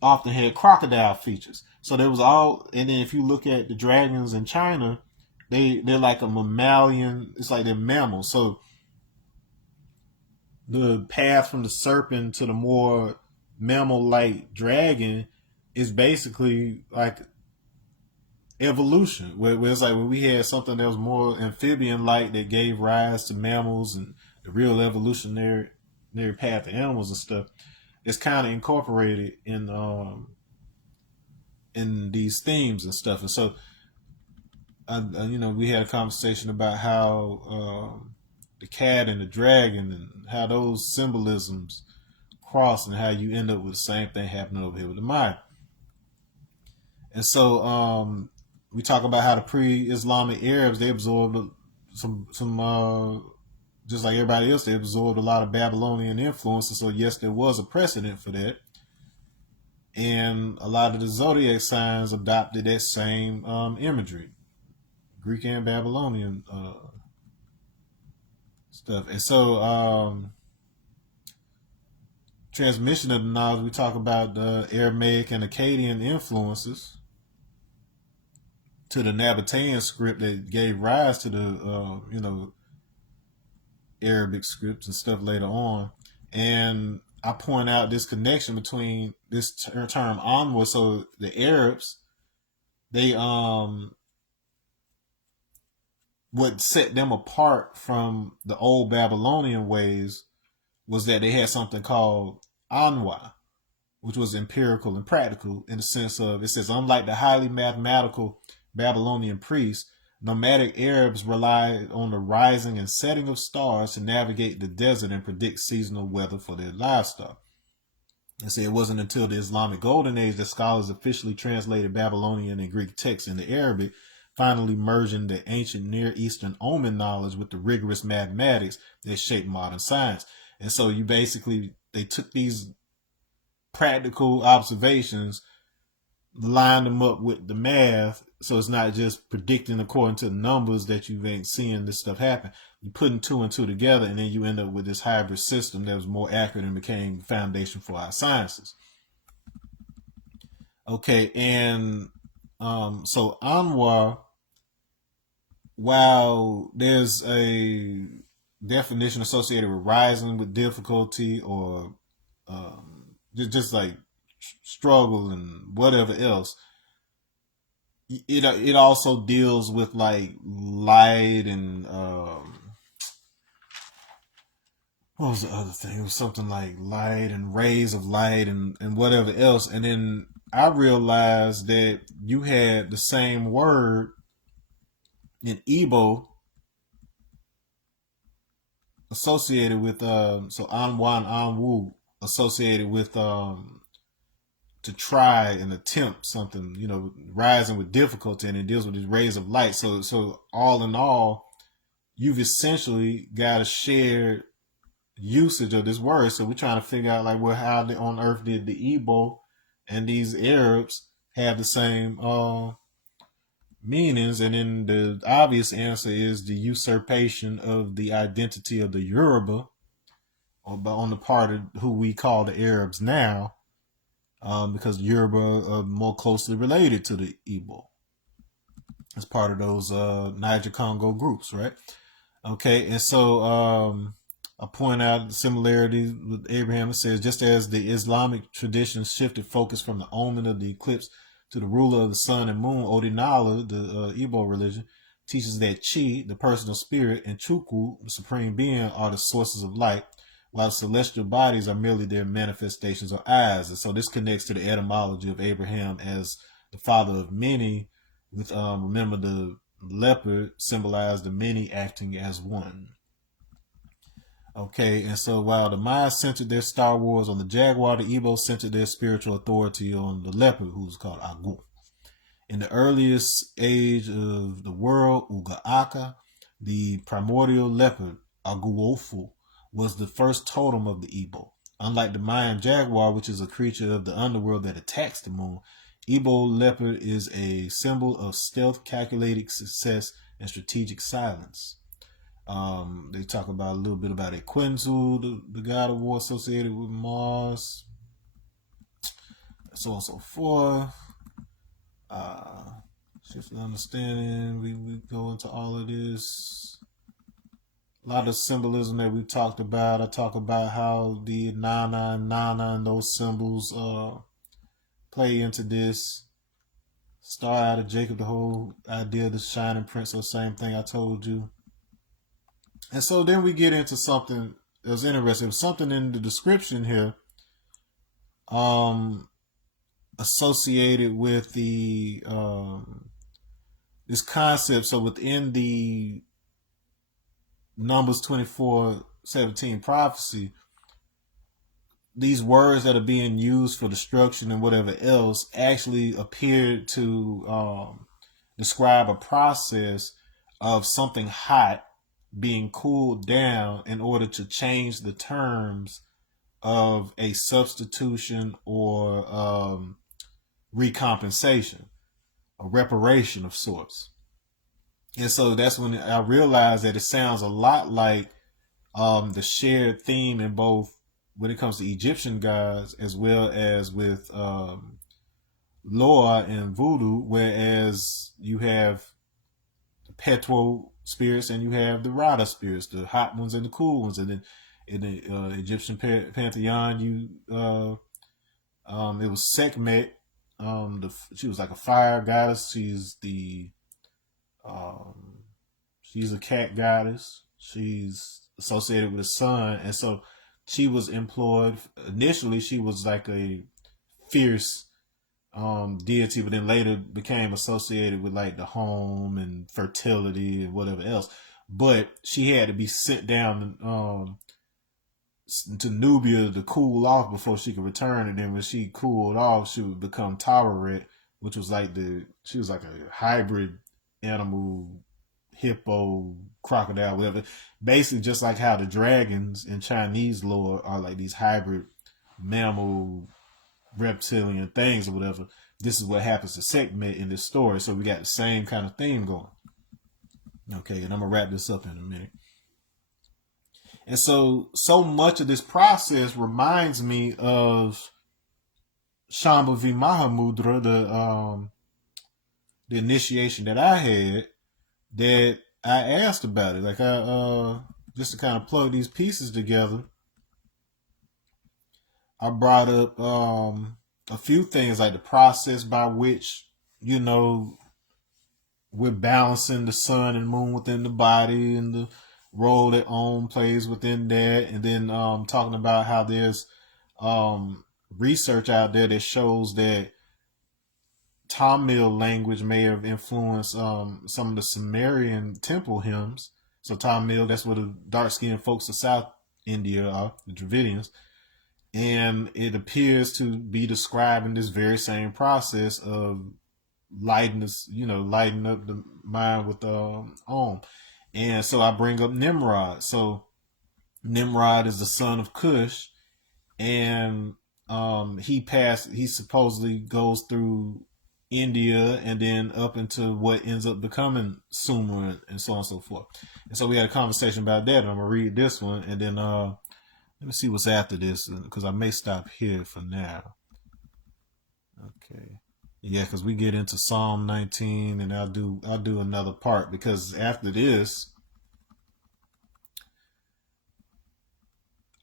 often had crocodile features. So there was all, and then if you look at the dragons in China, they're like a mammalian. It's like they're mammals. So the path from the serpent to the more mammal-like dragon is basically like evolution, where it's like when we had something that was more amphibian-like that gave rise to mammals and the real evolutionary path to animals and stuff. It's kind of incorporated in these themes and stuff. And so, we had a conversation about how the cat and the dragon and how those symbolisms cross and how you end up with the same thing happening over here with the Maya. And so we talk about how the pre-Islamic Arabs, they absorbed some just like everybody else, they absorbed a lot of Babylonian influences. So yes, there was a precedent for that. And a lot of the zodiac signs adopted that same imagery, Greek and Babylonian stuff. And so transmission of the knowledge, we talk about the Aramaic and Akkadian influences to the Nabatean script that gave rise to the Arabic scripts and stuff later on. And I point out this connection between this term onward. So the Arabs, they what set them apart from the old Babylonian ways was that they had something called anwa, which was empirical and practical in the sense of, it says, unlike the highly mathematical Babylonian priests, nomadic Arabs relied on the rising and setting of stars to navigate the desert and predict seasonal weather for their livestock. And say it wasn't until the Islamic Golden Age that scholars officially translated Babylonian and Greek texts into Arabic, finally merging the ancient Near Eastern omen knowledge with the rigorous mathematics that shaped modern science. And so they took these practical observations, line them up with the math, so it's not just predicting according to the numbers that you ain't seeing this stuff happen. You putting two and two together, and then you end up with this hybrid system that was more accurate and became the foundation for our sciences. Okay, and so Anwar, while there's a definition associated with rising with difficulty or just like struggle and whatever else, it also deals with like light and what was the other thing? It was something like light and rays of light and whatever else. And then I realized that you had the same word in Igbo associated with so Anwan Anwu associated with to try and attempt something, rising with difficulty, and it deals with these rays of light. So all in all, you've essentially got a shared usage of this word. So we're trying to figure out like, well, how on earth did the Igbo and these Arabs have the same meanings? And then the obvious answer is the usurpation of the identity of the Yoruba, or on the part of who we call the Arabs now. Because Yoruba are more closely related to the Igbo as part of those Niger Congo groups, right? Okay, and so I point out the similarities with Abraham. It says, just as the Islamic tradition shifted focus from the omen of the eclipse to the ruler of the sun and moon, Odinala, the Igbo religion, teaches that Chi, the personal spirit, and Chukwu, the supreme being, are the sources of light, while celestial bodies are merely their manifestations or eyes. And so this connects to the etymology of Abraham as the father of many, with remember the leopard symbolized the many acting as one. Okay, and so while the Mayans centered their Star Wars on the jaguar, the Igbo centered their spiritual authority on the leopard, who's called Agu. In the earliest age of the world, Ugaaka, the primordial leopard, Aguofu, was the first totem of the Igbo. Unlike the Mayan jaguar, which is a creature of the underworld that attacks the moon, Igbo leopard is a symbol of stealth, calculated success, and strategic silence. They talk about a little bit about Equinzu, the god of war associated with Mars, so on and so forth. Shift in understanding. We go into all of this. A lot of symbolism that we talked about. I talk about how the Nana and Nana and those symbols play into this. Star out of Jacob, the whole idea of the shining prince, the same thing I told you. And so then we get into something that was interesting. There was something in the description here associated with the this concept. So within the Numbers 24:17 prophecy, these words that are being used for destruction and whatever else actually appeared to describe a process of something hot being cooled down in order to change the terms of a substitution or recompensation, a reparation of sorts. And so that's when I realized that it sounds a lot like the shared theme in both when it comes to Egyptian gods as well as with Loa and Voodoo, whereas you have the Petro spirits and you have the Rada spirits, the hot ones and the cool ones. And then in the Egyptian pantheon, it was Sekhmet. She was like a fire goddess. She's a cat goddess. She's associated with the sun, and so she was employed initially. She was like a fierce deity, but then later became associated with like the home and fertility and whatever else. But she had to be sent down to Nubia to cool off before she could return. And then when she cooled off, she would become Taweret, which was like she was like a hybrid animal, hippo, crocodile, whatever. Basically, just like how the dragons in Chinese lore are like these hybrid mammal, reptilian things or whatever. This is what happens to Sekhmet in this story. So we got the same kind of theme going. Okay, and I'm gonna wrap this up in a minute. And so much of this process reminds me of Shambhavi Mahamudra, the initiation that I had, that I asked about it. Like I just to kind of plug these pieces together, I brought up a few things like the process by which, we're balancing the sun and moon within the body and the role that Om plays within that. And then talking about how there's research out there that shows that Tamil language may have influenced some of the Sumerian temple hymns. So Tamil, that's where the dark-skinned folks of South India are, the Dravidians. And it appears to be describing this very same process of lighting up the mind with Om. And so I bring up Nimrod. So Nimrod is the son of Cush, and he supposedly goes through India and then up into what ends up becoming Sumer and so on and so forth. And so we had a conversation about that, and I'm gonna read this one, and then let me see what's after this, because I may stop here for now. Okay. Yeah, because we get into Psalm 19, and I'll do another part, because after this,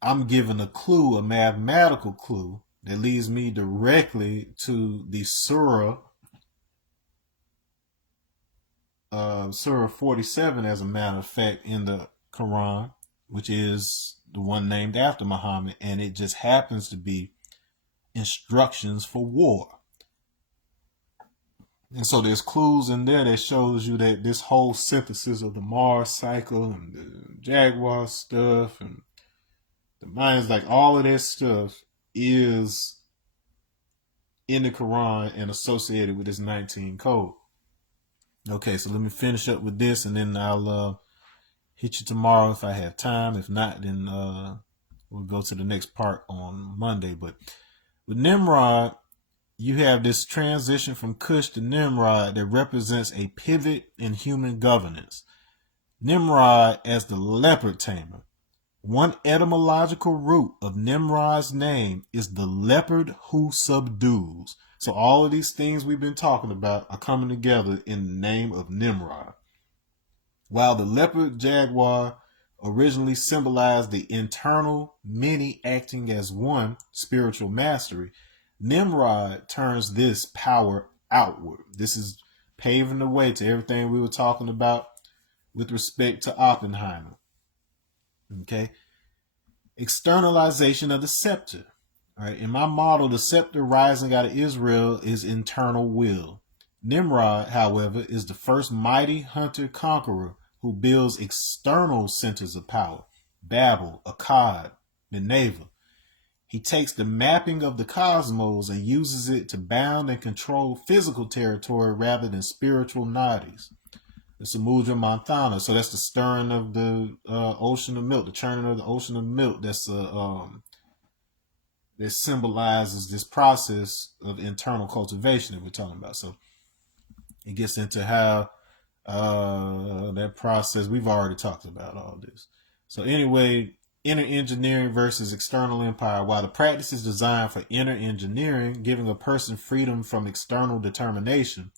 I'm given a clue, a mathematical clue, that leads me directly to the Surah, Surah 47, as a matter of fact, in the Quran, which is the one named after Muhammad, and it just happens to be instructions for war. And so there's clues in there that shows you that this whole synthesis of the Mars cycle and the Jaguar stuff and the Mayans, like all of that stuff is in the Quran and associated with this 19 code. Okay, so let me finish up with this, and then I'll hit you tomorrow if I have time. If not, then we'll go to the next part on Monday. But with Nimrod, you have this transition from Cush to Nimrod that represents a pivot in human governance. Nimrod as the leopard tamer. One etymological root of Nimrod's name is the leopard who subdues. So all of these things we've been talking about are coming together in the name of Nimrod. While the leopard jaguar originally symbolized the internal many acting as one spiritual mastery, Nimrod turns this power outward. This is paving the way to everything we were talking about with respect to Oppenheimer. Okay. Externalization of the scepter. All right. In my model, the scepter rising out of Israel is internal will. Nimrod, however, is the first mighty hunter-conqueror who builds external centers of power. Babel, Akkad, Nineveh. He takes the mapping of the cosmos and uses it to bound and control physical territory rather than spiritual nadis. The Samudra Manthana, so that's the stirring of the ocean of milk, the churning of the ocean of milk. That symbolizes this process of internal cultivation that we're talking about. So it gets into how that process, we've already talked about all this. So anyway, inner engineering versus external empire. While the practice is designed for inner engineering, giving a person freedom from external determination,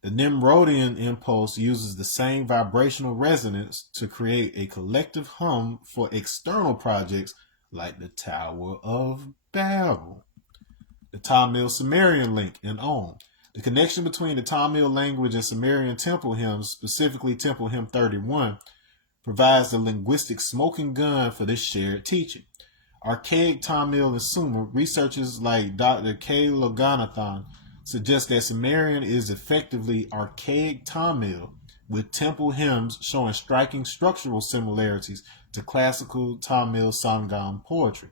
the Nimrodian impulse uses the same vibrational resonance to create a collective hum for external projects like the Tower of Babel. The Tamil-Sumerian link in Om. The connection between the Tamil language and Sumerian temple hymns, specifically Temple Hymn 31, provides the linguistic smoking gun for this shared teaching. Archaic Tamil and Sumer, researchers like Dr. K. Loganathan suggest that Sumerian is effectively archaic Tamil, with temple hymns showing striking structural similarities to classical Tamil Sangam poetry.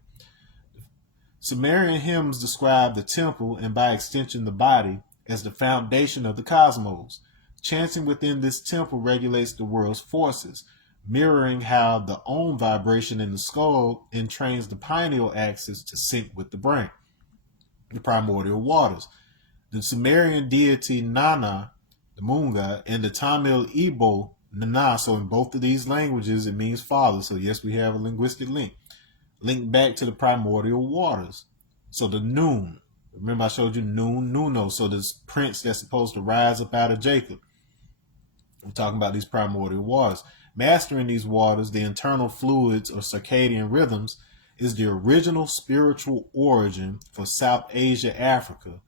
Sumerian hymns describe the temple, and by extension the body, as the foundation of the cosmos. Chanting within this temple regulates the world's forces, mirroring how the Om vibration in the skull entrains the pineal axis to sync with the brain. The primordial waters. The Sumerian deity Nana, the moon god, and the Tamil Igbo Nana. So in both of these languages, it means father. So yes, we have a linguistic link. Linked back to the primordial waters. So the Noon. Remember I showed you Noon, Nuno. So this prince that's supposed to rise up out of Jacob. We're talking about these primordial waters. Mastering these waters, the internal fluids or circadian rhythms, is the original spiritual origin for South Asia, Africa,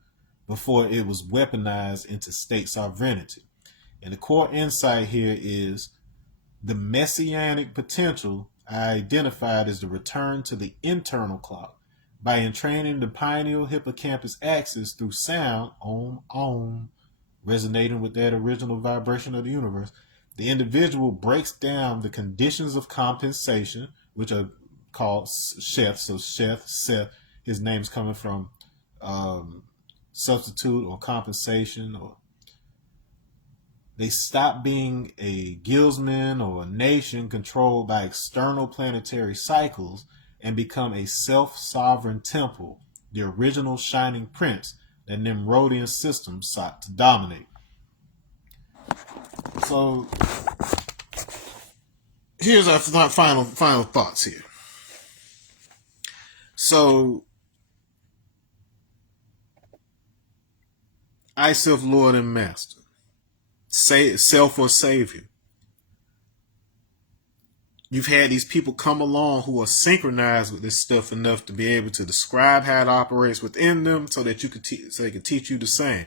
before it was weaponized into state sovereignty. And the core insight here is the messianic potential I identified as the return to the internal clock by entraining the pineal hippocampus axis through sound, om, om, resonating with that original vibration of the universe. The individual breaks down the conditions of compensation, which are called Sheth. So Sheth, Seth, his name's coming from substitute or compensation, or they stop being a guildsman or a nation controlled by external planetary cycles and become a self-sovereign temple, the original shining prince that Nimrodian system sought to dominate. So here's our final thoughts here. So I, self, Lord and Master, say self or Savior. You've had these people come along who are synchronized with this stuff enough to be able to describe how it operates within them, so that you could so they could teach you the same.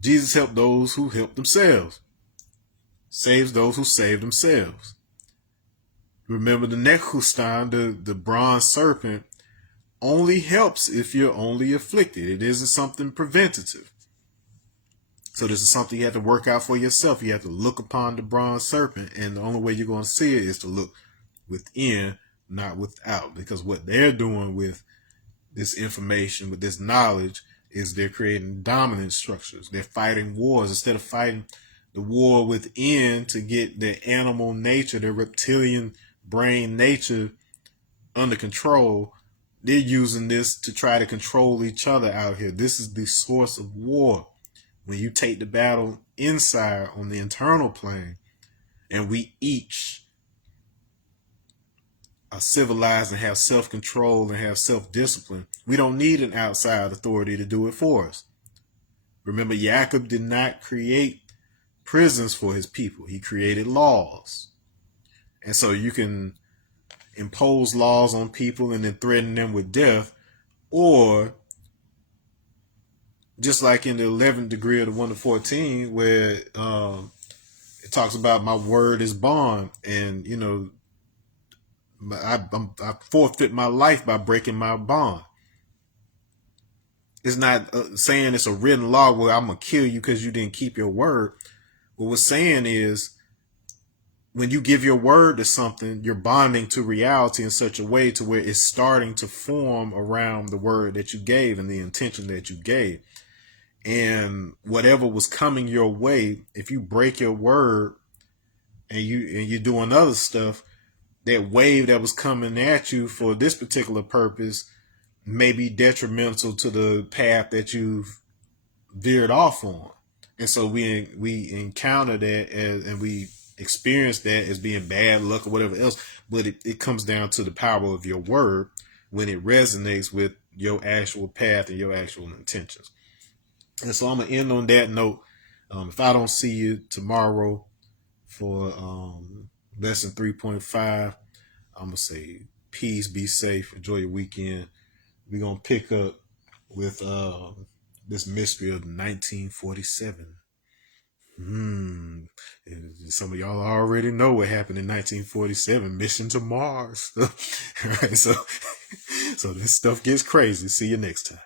Jesus helped those who help themselves, saves those who save themselves. Remember, the Nekhustan, the bronze serpent, only helps if you're only afflicted. It isn't something preventative. So this is something you have to work out for yourself. You have to look upon the bronze serpent, and the only way you're going to see it is to look within, not without. Because what they're doing with this information, with this knowledge, is they're creating dominant structures. They're fighting wars. Instead of fighting the war within to get their animal nature, their reptilian brain nature under control, they're using this to try to control each other out here. This is the source of war. When you take the battle inside on the internal plane, and we each are civilized and have self-control and have self-discipline, we don't need an outside authority to do it for us. Remember, Jacob did not create prisons for his people. He created laws. And so you can impose laws on people and then threaten them with death, or just like in the 11th degree of the 1 to 14, where it talks about my word is bond, and I forfeit my life by breaking my bond. It's not saying it's a written law where I'm gonna kill you because you didn't keep your word. What we're saying is, when you give your word to something, you're bonding to reality in such a way to where it's starting to form around the word that you gave and the intention that you gave. And whatever was coming your way, if you break your word and you're doing other stuff, that wave that was coming at you for this particular purpose may be detrimental to the path that you've veered off on. And so we encounter that and we experience that as being bad luck or whatever else. But it comes down to the power of your word when it resonates with your actual path and your actual intentions. And so I'm going to end on that note. If I don't see you tomorrow for lesson 3.5, I'm going to say peace, be safe, enjoy your weekend. We're going to pick up with this mystery of 1947. Some of y'all already know what happened in 1947, Mission to Mars. All right, so this stuff gets crazy. See you next time.